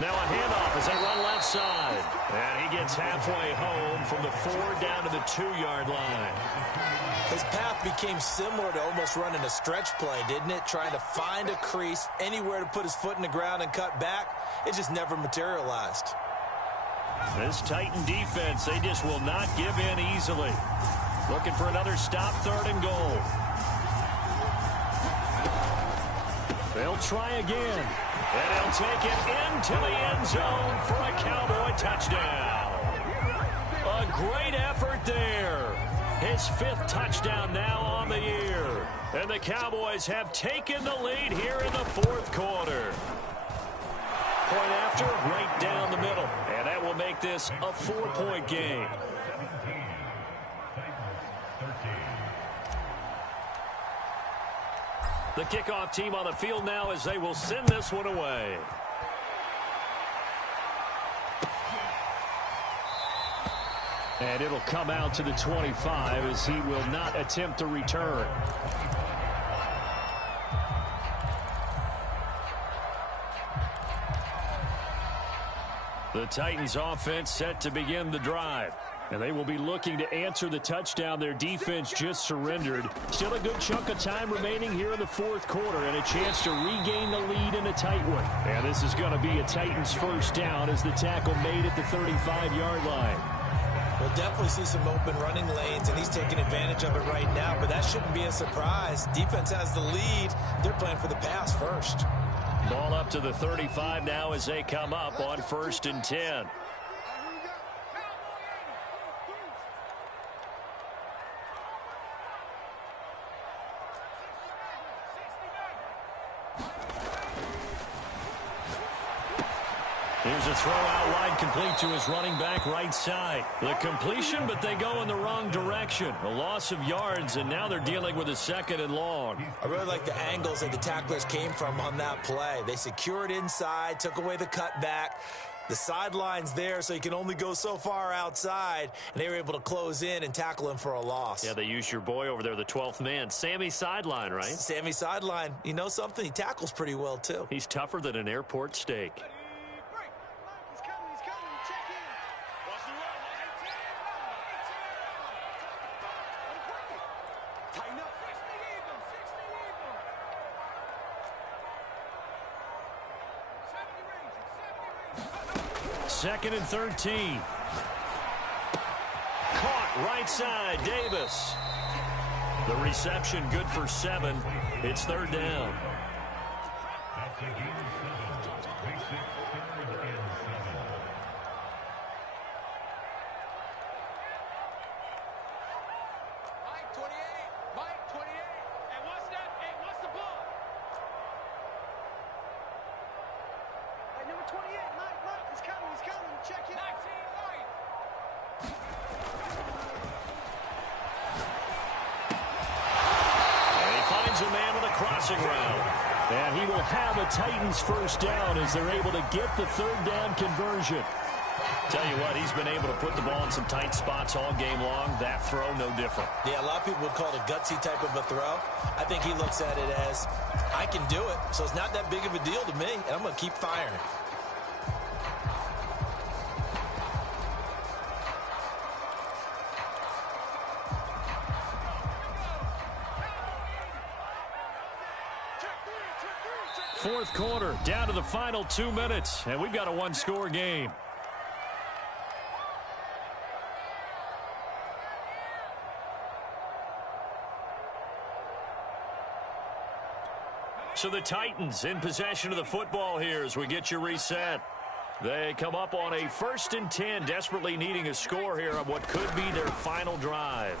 Now a handoff as they run left side. And he gets halfway home from the 4 down to the 2-yard line. His path became similar to almost running a stretch play, didn't it? Trying to find a crease, anywhere to put his foot in the ground and cut back. It just never materialized. This Titan defense, they just will not give in easily. Looking for another stop, 3rd and goal. They'll try again. And he'll take it into the end zone for a Cowboy touchdown. A great effort there. His 5th touchdown now on the year. And the Cowboys have taken the lead here in the 4th quarter. Point after, right down the middle. And that will make this a 4-point game. The kickoff team on the field now as they will send this one away. And it'll come out to the 25 as he will not attempt to return. The Titans offense set to begin the drive. And they will be looking to answer the touchdown their defense just surrendered. Still a good chunk of time remaining here in the 4th quarter and a chance to regain the lead in a tight one. And this is going to be a Titans 1st down as the tackle made at the 35-yard line. We'll definitely see some open running lanes, and he's taking advantage of it right now, but that shouldn't be a surprise. Defense has the lead. They're playing for the pass first. Ball up to the 35 now as they come up on 1st and 10. Here's a throw out wide, complete to his running back right side. The completion, but they go in the wrong direction. A loss of yards, and now they're dealing with a 2nd and long. I really like the angles that the tacklers came from on that play. They secured inside, took away the cutback. The sideline's there, so you can only go so far outside, and they were able to close in and tackle him for a loss. Yeah, they used your boy over there, the 12th man. Sammy Sideline, right? Sammy Sideline. You know something? He tackles pretty well, too. He's tougher than an airport steak. Second and 13. Caught right side, Davis. The reception good for 7. It's 3rd down. Mike, 28. Mike, 28. Hey, what's that? Hey, what's the ball? Hey, number 28. Mike, he's coming. Check it. 19, Mike. And he finds a man with a crossing route. And he will have a Titans first down as they're able to get the third down conversion. Tell you what, he's been able to put the ball in some tight spots all game long. That throw, no different. Yeah, a lot of people would call it a gutsy type of a throw. I think he looks at it as, I can do it, so it's not that big of a deal to me, and I'm going to keep firing. Fourth quarter, down to the final 2 minutes, and we've got a one-score game. So the Titans in possession of the football here as we get you reset. They come up on a 1st and 10, desperately needing a score here on what could be their final drive.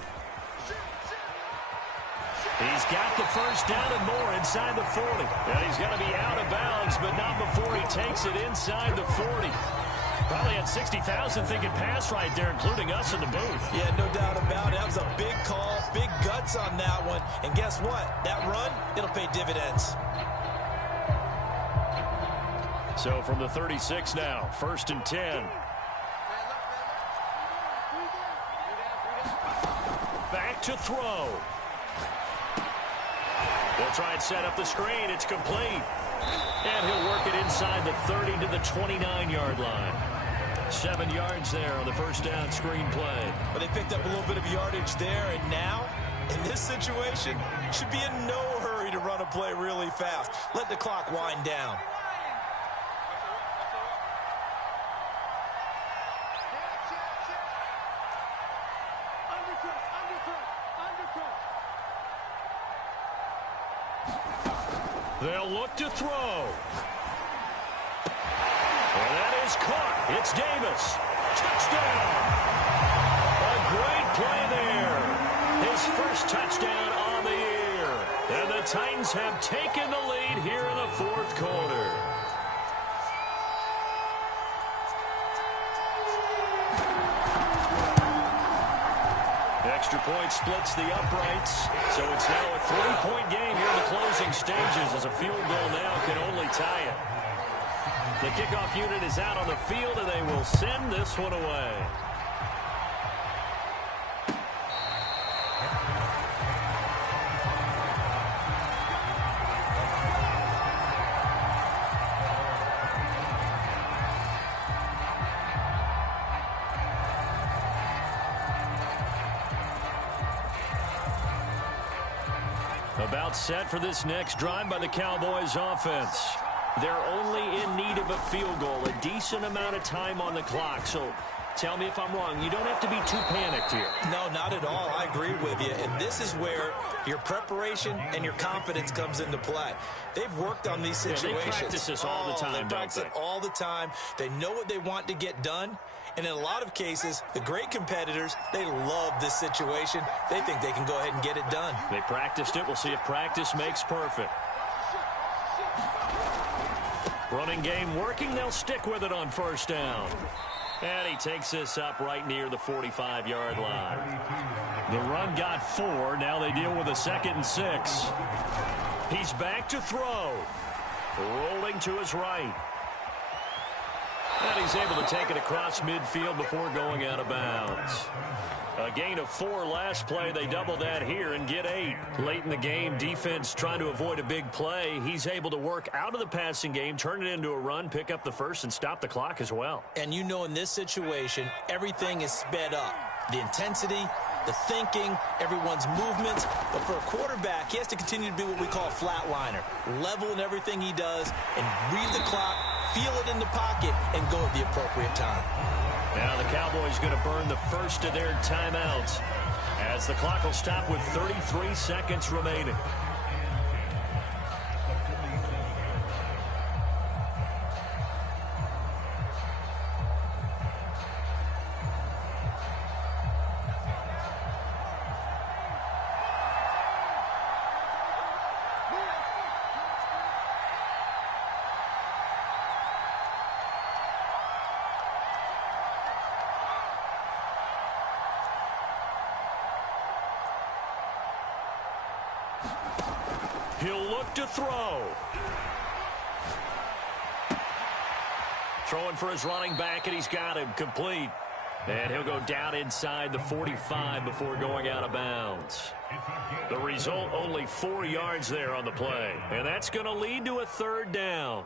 He's got the first down and more inside the 40. And he's got to be out of bounds, but not before he takes it inside the 40. Probably had 60,000 thinking pass right there, including us in the booth. Yeah, no doubt about it. That was a big call, big guts on that one. And guess what? That run, it'll pay dividends. So from the 36 now, 1st and 10. Back to throw. They'll try and set up the screen. It's complete. And he'll work it inside the 30 to the 29-yard line. 7 yards there on the first down screen play. But they picked up a little bit of yardage there, and now, in this situation, should be in no hurry to run a play really fast. Let the clock wind down. They'll look to throw. And that is caught. It's Davis. Touchdown. A great play there. His first touchdown on the year. And the Titans have taken the lead here in the fourth quarter. Extra point splits the uprights, so it's now a 3-point game here in the closing stages as a field goal now can only tie it. The kickoff unit is out on the field, and they will send this one away. About set for this next drive by the Cowboys offense. They're only in need of a field goal, a decent amount of time on the clock. So tell me if I'm wrong. You don't have to be too panicked here. No, not at all. I agree with you. And this is where your preparation and your confidence comes into play. They've worked on these situations. Yeah, they practice this all the time, They practice it all the time. They know what they want to get done. And in a lot of cases, the great competitors, they love this situation. They think they can go ahead and get it done. They practiced it. We'll see if practice makes perfect. Running game working. They'll stick with it on first down. And he takes this up right near the 45-yard line. The run got 4. Now they deal with a 2nd and 6. He's back to throw. Rolling to his right. And he's able to take it across midfield before going out of bounds. A gain of 4 last play. They double that here and get 8. Late in the game, defense trying to avoid a big play. He's able to work out of the passing game, turn it into a run, pick up the first, and stop the clock as well. And you know in this situation, everything is sped up. The intensity, the thinking, everyone's movements. But for a quarterback, he has to continue to be what we call a flatliner. Level in everything he does and read the clock, feel it in the pocket, and go at the appropriate time. Now the Cowboys going to burn the first of their timeouts as the clock will stop with 33 seconds remaining. He'll look to throw. Throwing for his running back, and he's got him complete. And he'll go down inside the 45 before going out of bounds. The result, only 4 yards there on the play. And that's going to lead to a third down.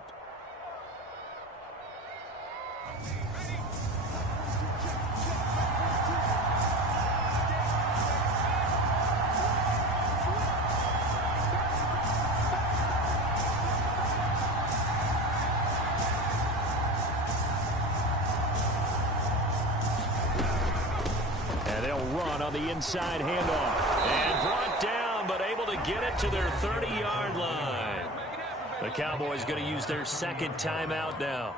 Run on the inside handoff. And brought down, but able to get it to their 30-yard line. The Cowboys going to use their second timeout now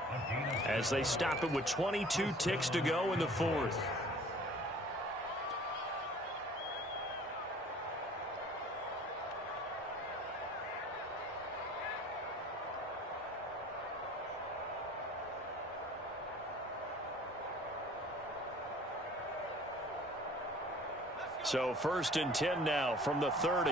as they stop it with 22 ticks to go in the fourth. So 1st and 10 now from the 30.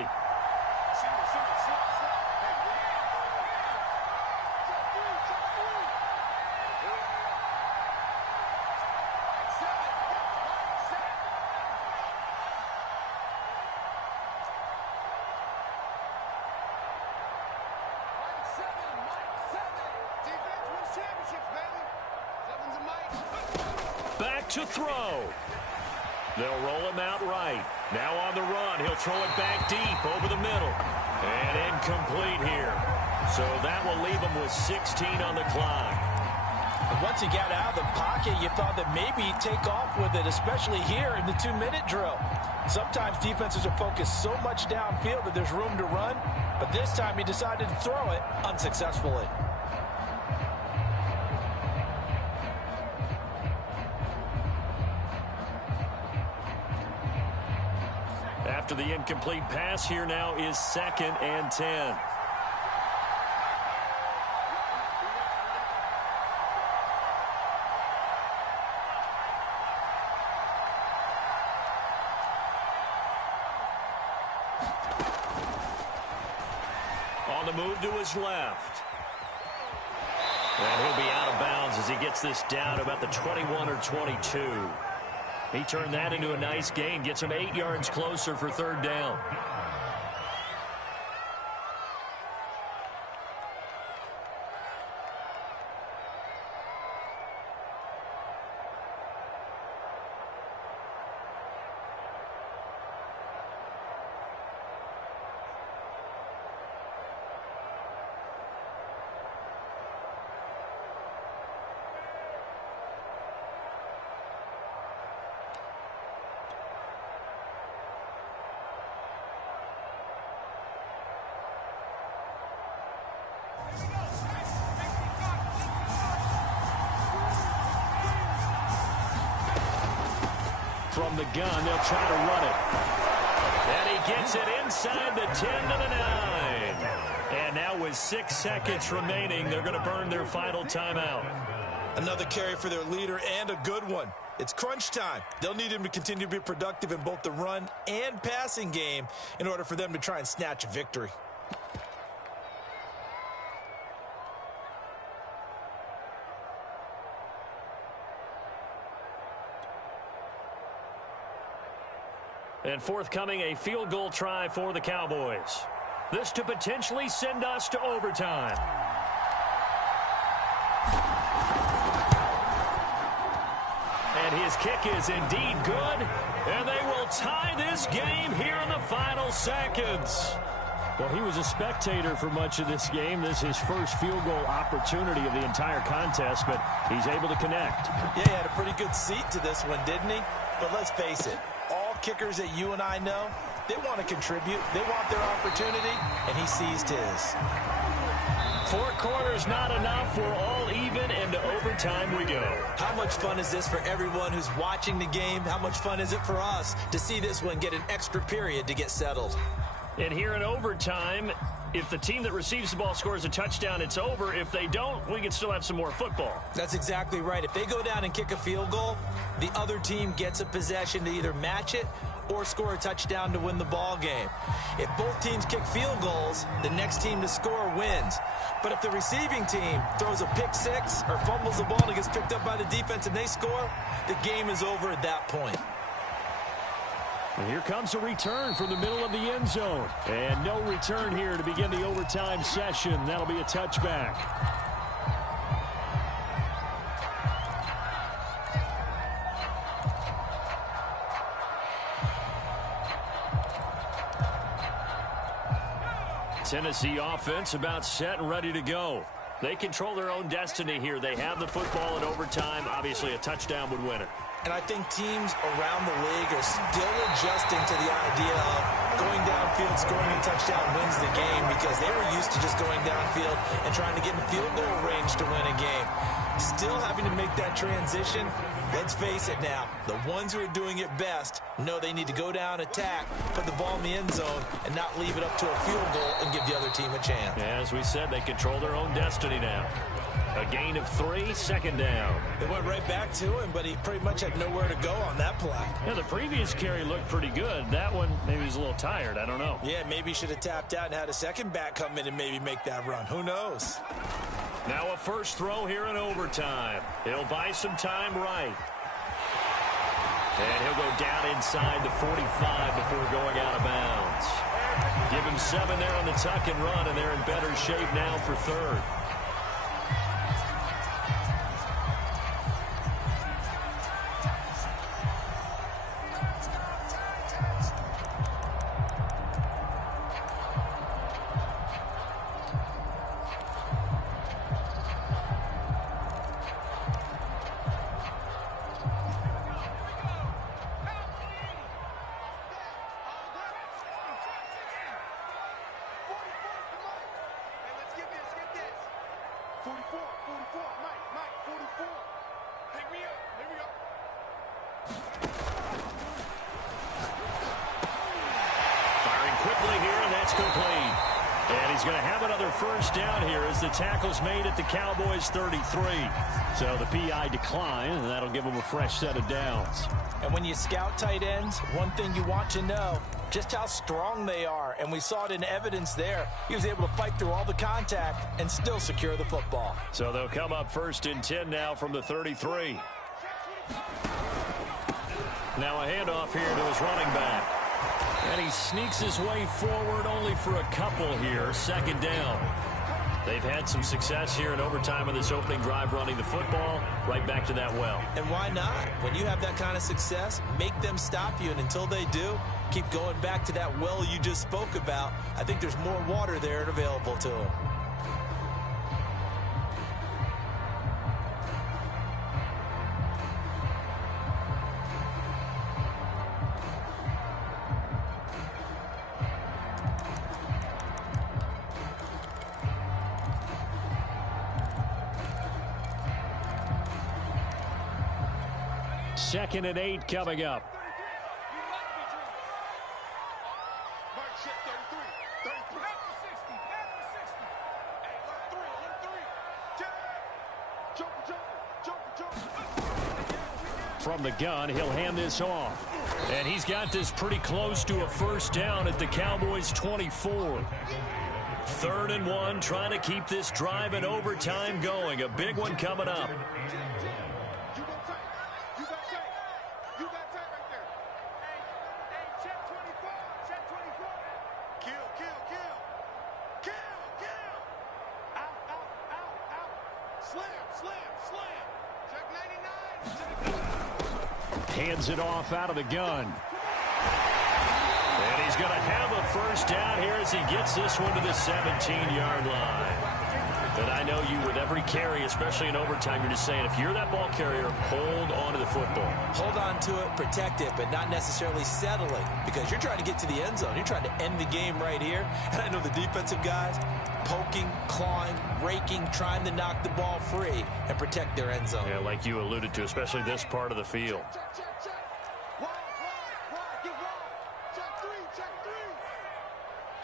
Back to throw. They'll roll him out right. Now on the run. He'll throw it back deep over the middle. And incomplete here. So that will leave him with 16 on the clock. And once he got out of the pocket, you thought that maybe he'd take off with it, especially here in the 2-minute drill. Sometimes defenses are focused so much downfield that there's room to run. But this time he decided to throw it unsuccessfully. After the incomplete pass, here now is 2nd and 10. On the move to his left. And he'll be out of bounds as he gets this down about the 21 or 22. He turned that into a nice gain, gets him 8 yards closer for 3rd down. From the gun, they'll try to run it. And he gets it inside the 10 to the 9. And now with 6 seconds remaining, they're going to burn their final timeout. Another carry for their leader, and a good one. It's crunch time. They'll need him to continue to be productive in both the run and passing game in order for them to try and snatch a victory. And forthcoming, a field goal try for the Cowboys. This to potentially send us to overtime. And his kick is indeed good. And they will tie this game here in the final seconds. Well, he was a spectator for much of this game. This is his first field goal opportunity of the entire contest, but he's able to connect. Yeah, he had a pretty good seat to this one, didn't he? But let's face it. Kickers that you and I know, they want to contribute. They want their opportunity, and he seized his. 4 quarters not enough. We're all even, and to overtime we go. How much fun is this for everyone who's watching the game? How much fun is it for us to see this one get an extra period to get settled? And here in overtime, if the team that receives the ball scores a touchdown, it's over. If they don't, we can still have some more football. That's exactly right. If they go down and kick a field goal, the other team gets a possession to either match it or score a touchdown to win the ball game. If both teams kick field goals, the next team to score wins. But if the receiving team throws a pick six or fumbles the ball and it gets picked up by the defense and they score, the game is over at that point. And here comes a return from the middle of the end zone. And no return here to begin the overtime session. That'll be a touchback. Tennessee offense about set and ready to go. They control their own destiny here. They have the football in overtime. Obviously, a touchdown would win it. And I think teams around the league are still adjusting to the idea of going downfield, scoring a touchdown wins the game, because they were used to just going downfield and trying to get in field goal range to win a game. Still having to make that transition. Let's face it now, the ones who are doing it best know they need to go down, attack, put the ball in the end zone, and not leave it up to a field goal and give the other team a chance. As we said, they control their own destiny now. A gain of 3, second down. They went right back to him, but he pretty much had nowhere to go on that play. Yeah, the previous carry looked pretty good. That one, maybe he's a little tired. I don't know. Yeah, maybe he should have tapped out and had a second back come in and maybe make that run. Who knows? Now a first throw here in overtime. He'll buy some time right. And he'll go down inside the 45 before going out of bounds. Give him 7 there on the tuck and run, and they're in better shape now for third. The tackle's made at the Cowboys 33. So the PI decline, and that'll give them a fresh set of downs. And when you scout tight ends, one thing you want to know, just how strong they are. And we saw it in evidence there. He was able to fight through all the contact and still secure the football. So they'll come up 1st and 10 now from the 33. Now a handoff here to his running back. And he sneaks his way forward only for a couple here. Second down. They've had some success here in overtime on this opening drive running the football right back to that well. And why not? When you have that kind of success, make them stop you. And until they do, keep going back to that well you just spoke about. I think there's more water there and available to them. Second and 8 coming up. From the gun, he'll hand this off. And he's got this pretty close to a first down at the Cowboys 24. 3rd and 1, trying to keep this drive in overtime going. A big one coming up. Hands it off out of the gun. And he's going to have a first down here as he gets this one to the 17-yard line. And I know you, with every carry, especially in overtime, you're just saying, if you're that ball carrier, hold on to the football. Hold on to it, protect it, but not necessarily settling, because you're trying to get to the end zone. You're trying to end the game right here. And I know the defensive guys poking, clawing, raking, trying to knock the ball free and protect their end zone. Yeah, like you alluded to, especially this part of the field.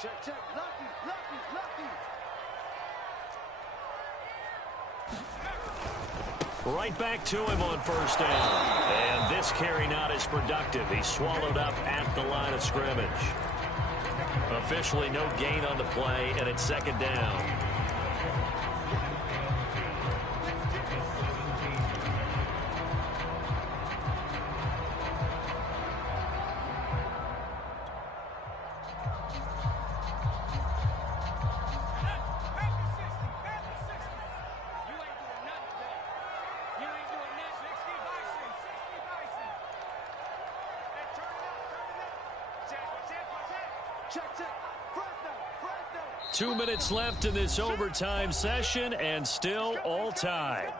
Check, lucky. Right back to him on first down. And this carry not as productive. He's swallowed up at the line of scrimmage. Officially no gain on the play, and it's second down. Check, check. 2 minutes left in this overtime session, and still all tied.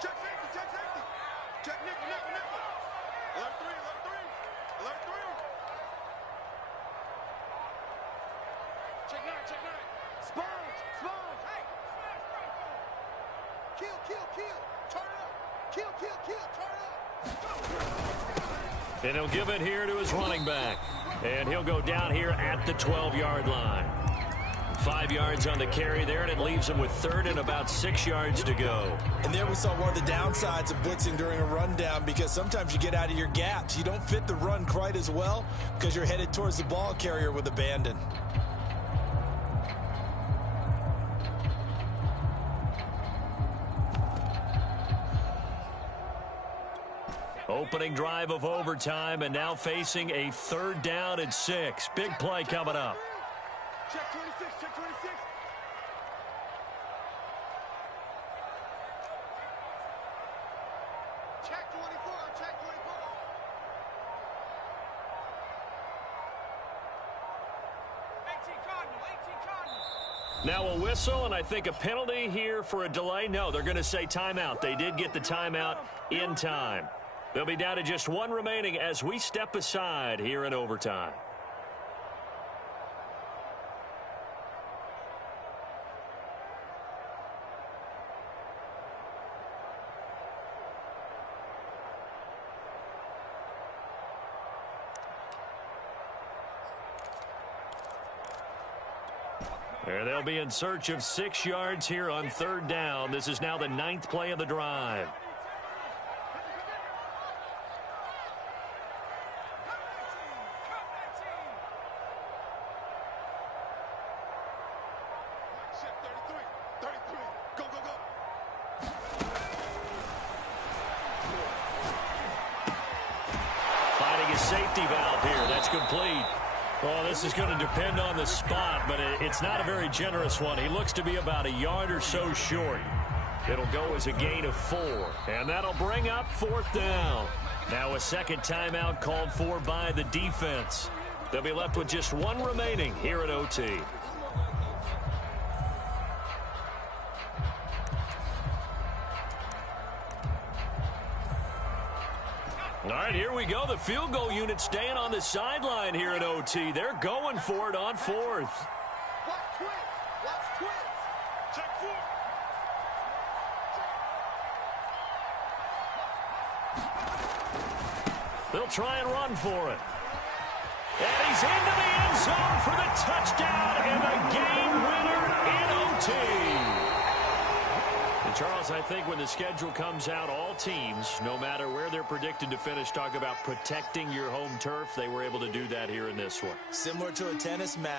Check safety, check safety. Check nickel, nickel, nickel. Alert three, alert three. Alert three. Check nine. Sponge, sponge. Hey, sponge, right there. Kill, kill, kill. Turn it up. Kill, kill, kill. Turn it up. And he'll give it here to his running back. And he'll go down here at the 12-yard line. 5 yards on the carry there, and it leaves him with third and about 6 yards to go. And there we saw one of the downsides of blitzing during a rundown, because sometimes you get out of your gaps. You don't fit the run quite as well because you're headed towards the ball carrier with abandon. Opening drive of overtime, and now facing a third down and 6. Big play coming up. Check 26, check 26. Check 24, check 24. Now a whistle, and I think a penalty here for a delay. No, they're going to say timeout. They did get the timeout in time. They'll be down to just one remaining as we step aside here in overtime. There they'll be in search of 6 yards here on third down. This is now the 9th play of the drive. Safety valve here. That's complete. Well, this is going to depend on the spot, but it's not a very generous one. He looks to be about a yard or so short. It'll go as a gain of 4, and that'll bring up 4th down. Now a second timeout called for by the defense. They'll be left with just one remaining here at OT. All right, here we go. The field goal unit staying on the sideline here at OT. They're going for it on 4th. Watch twins. Watch twins. Check 4. They'll try and run for it. And he's into the end zone for the touchdown and the game winner in OT. And Charles, I think when the schedule comes out, all teams, no matter where they're predicted to finish, talk about protecting your home turf. They were able to do that here in this one. Similar to a tennis match.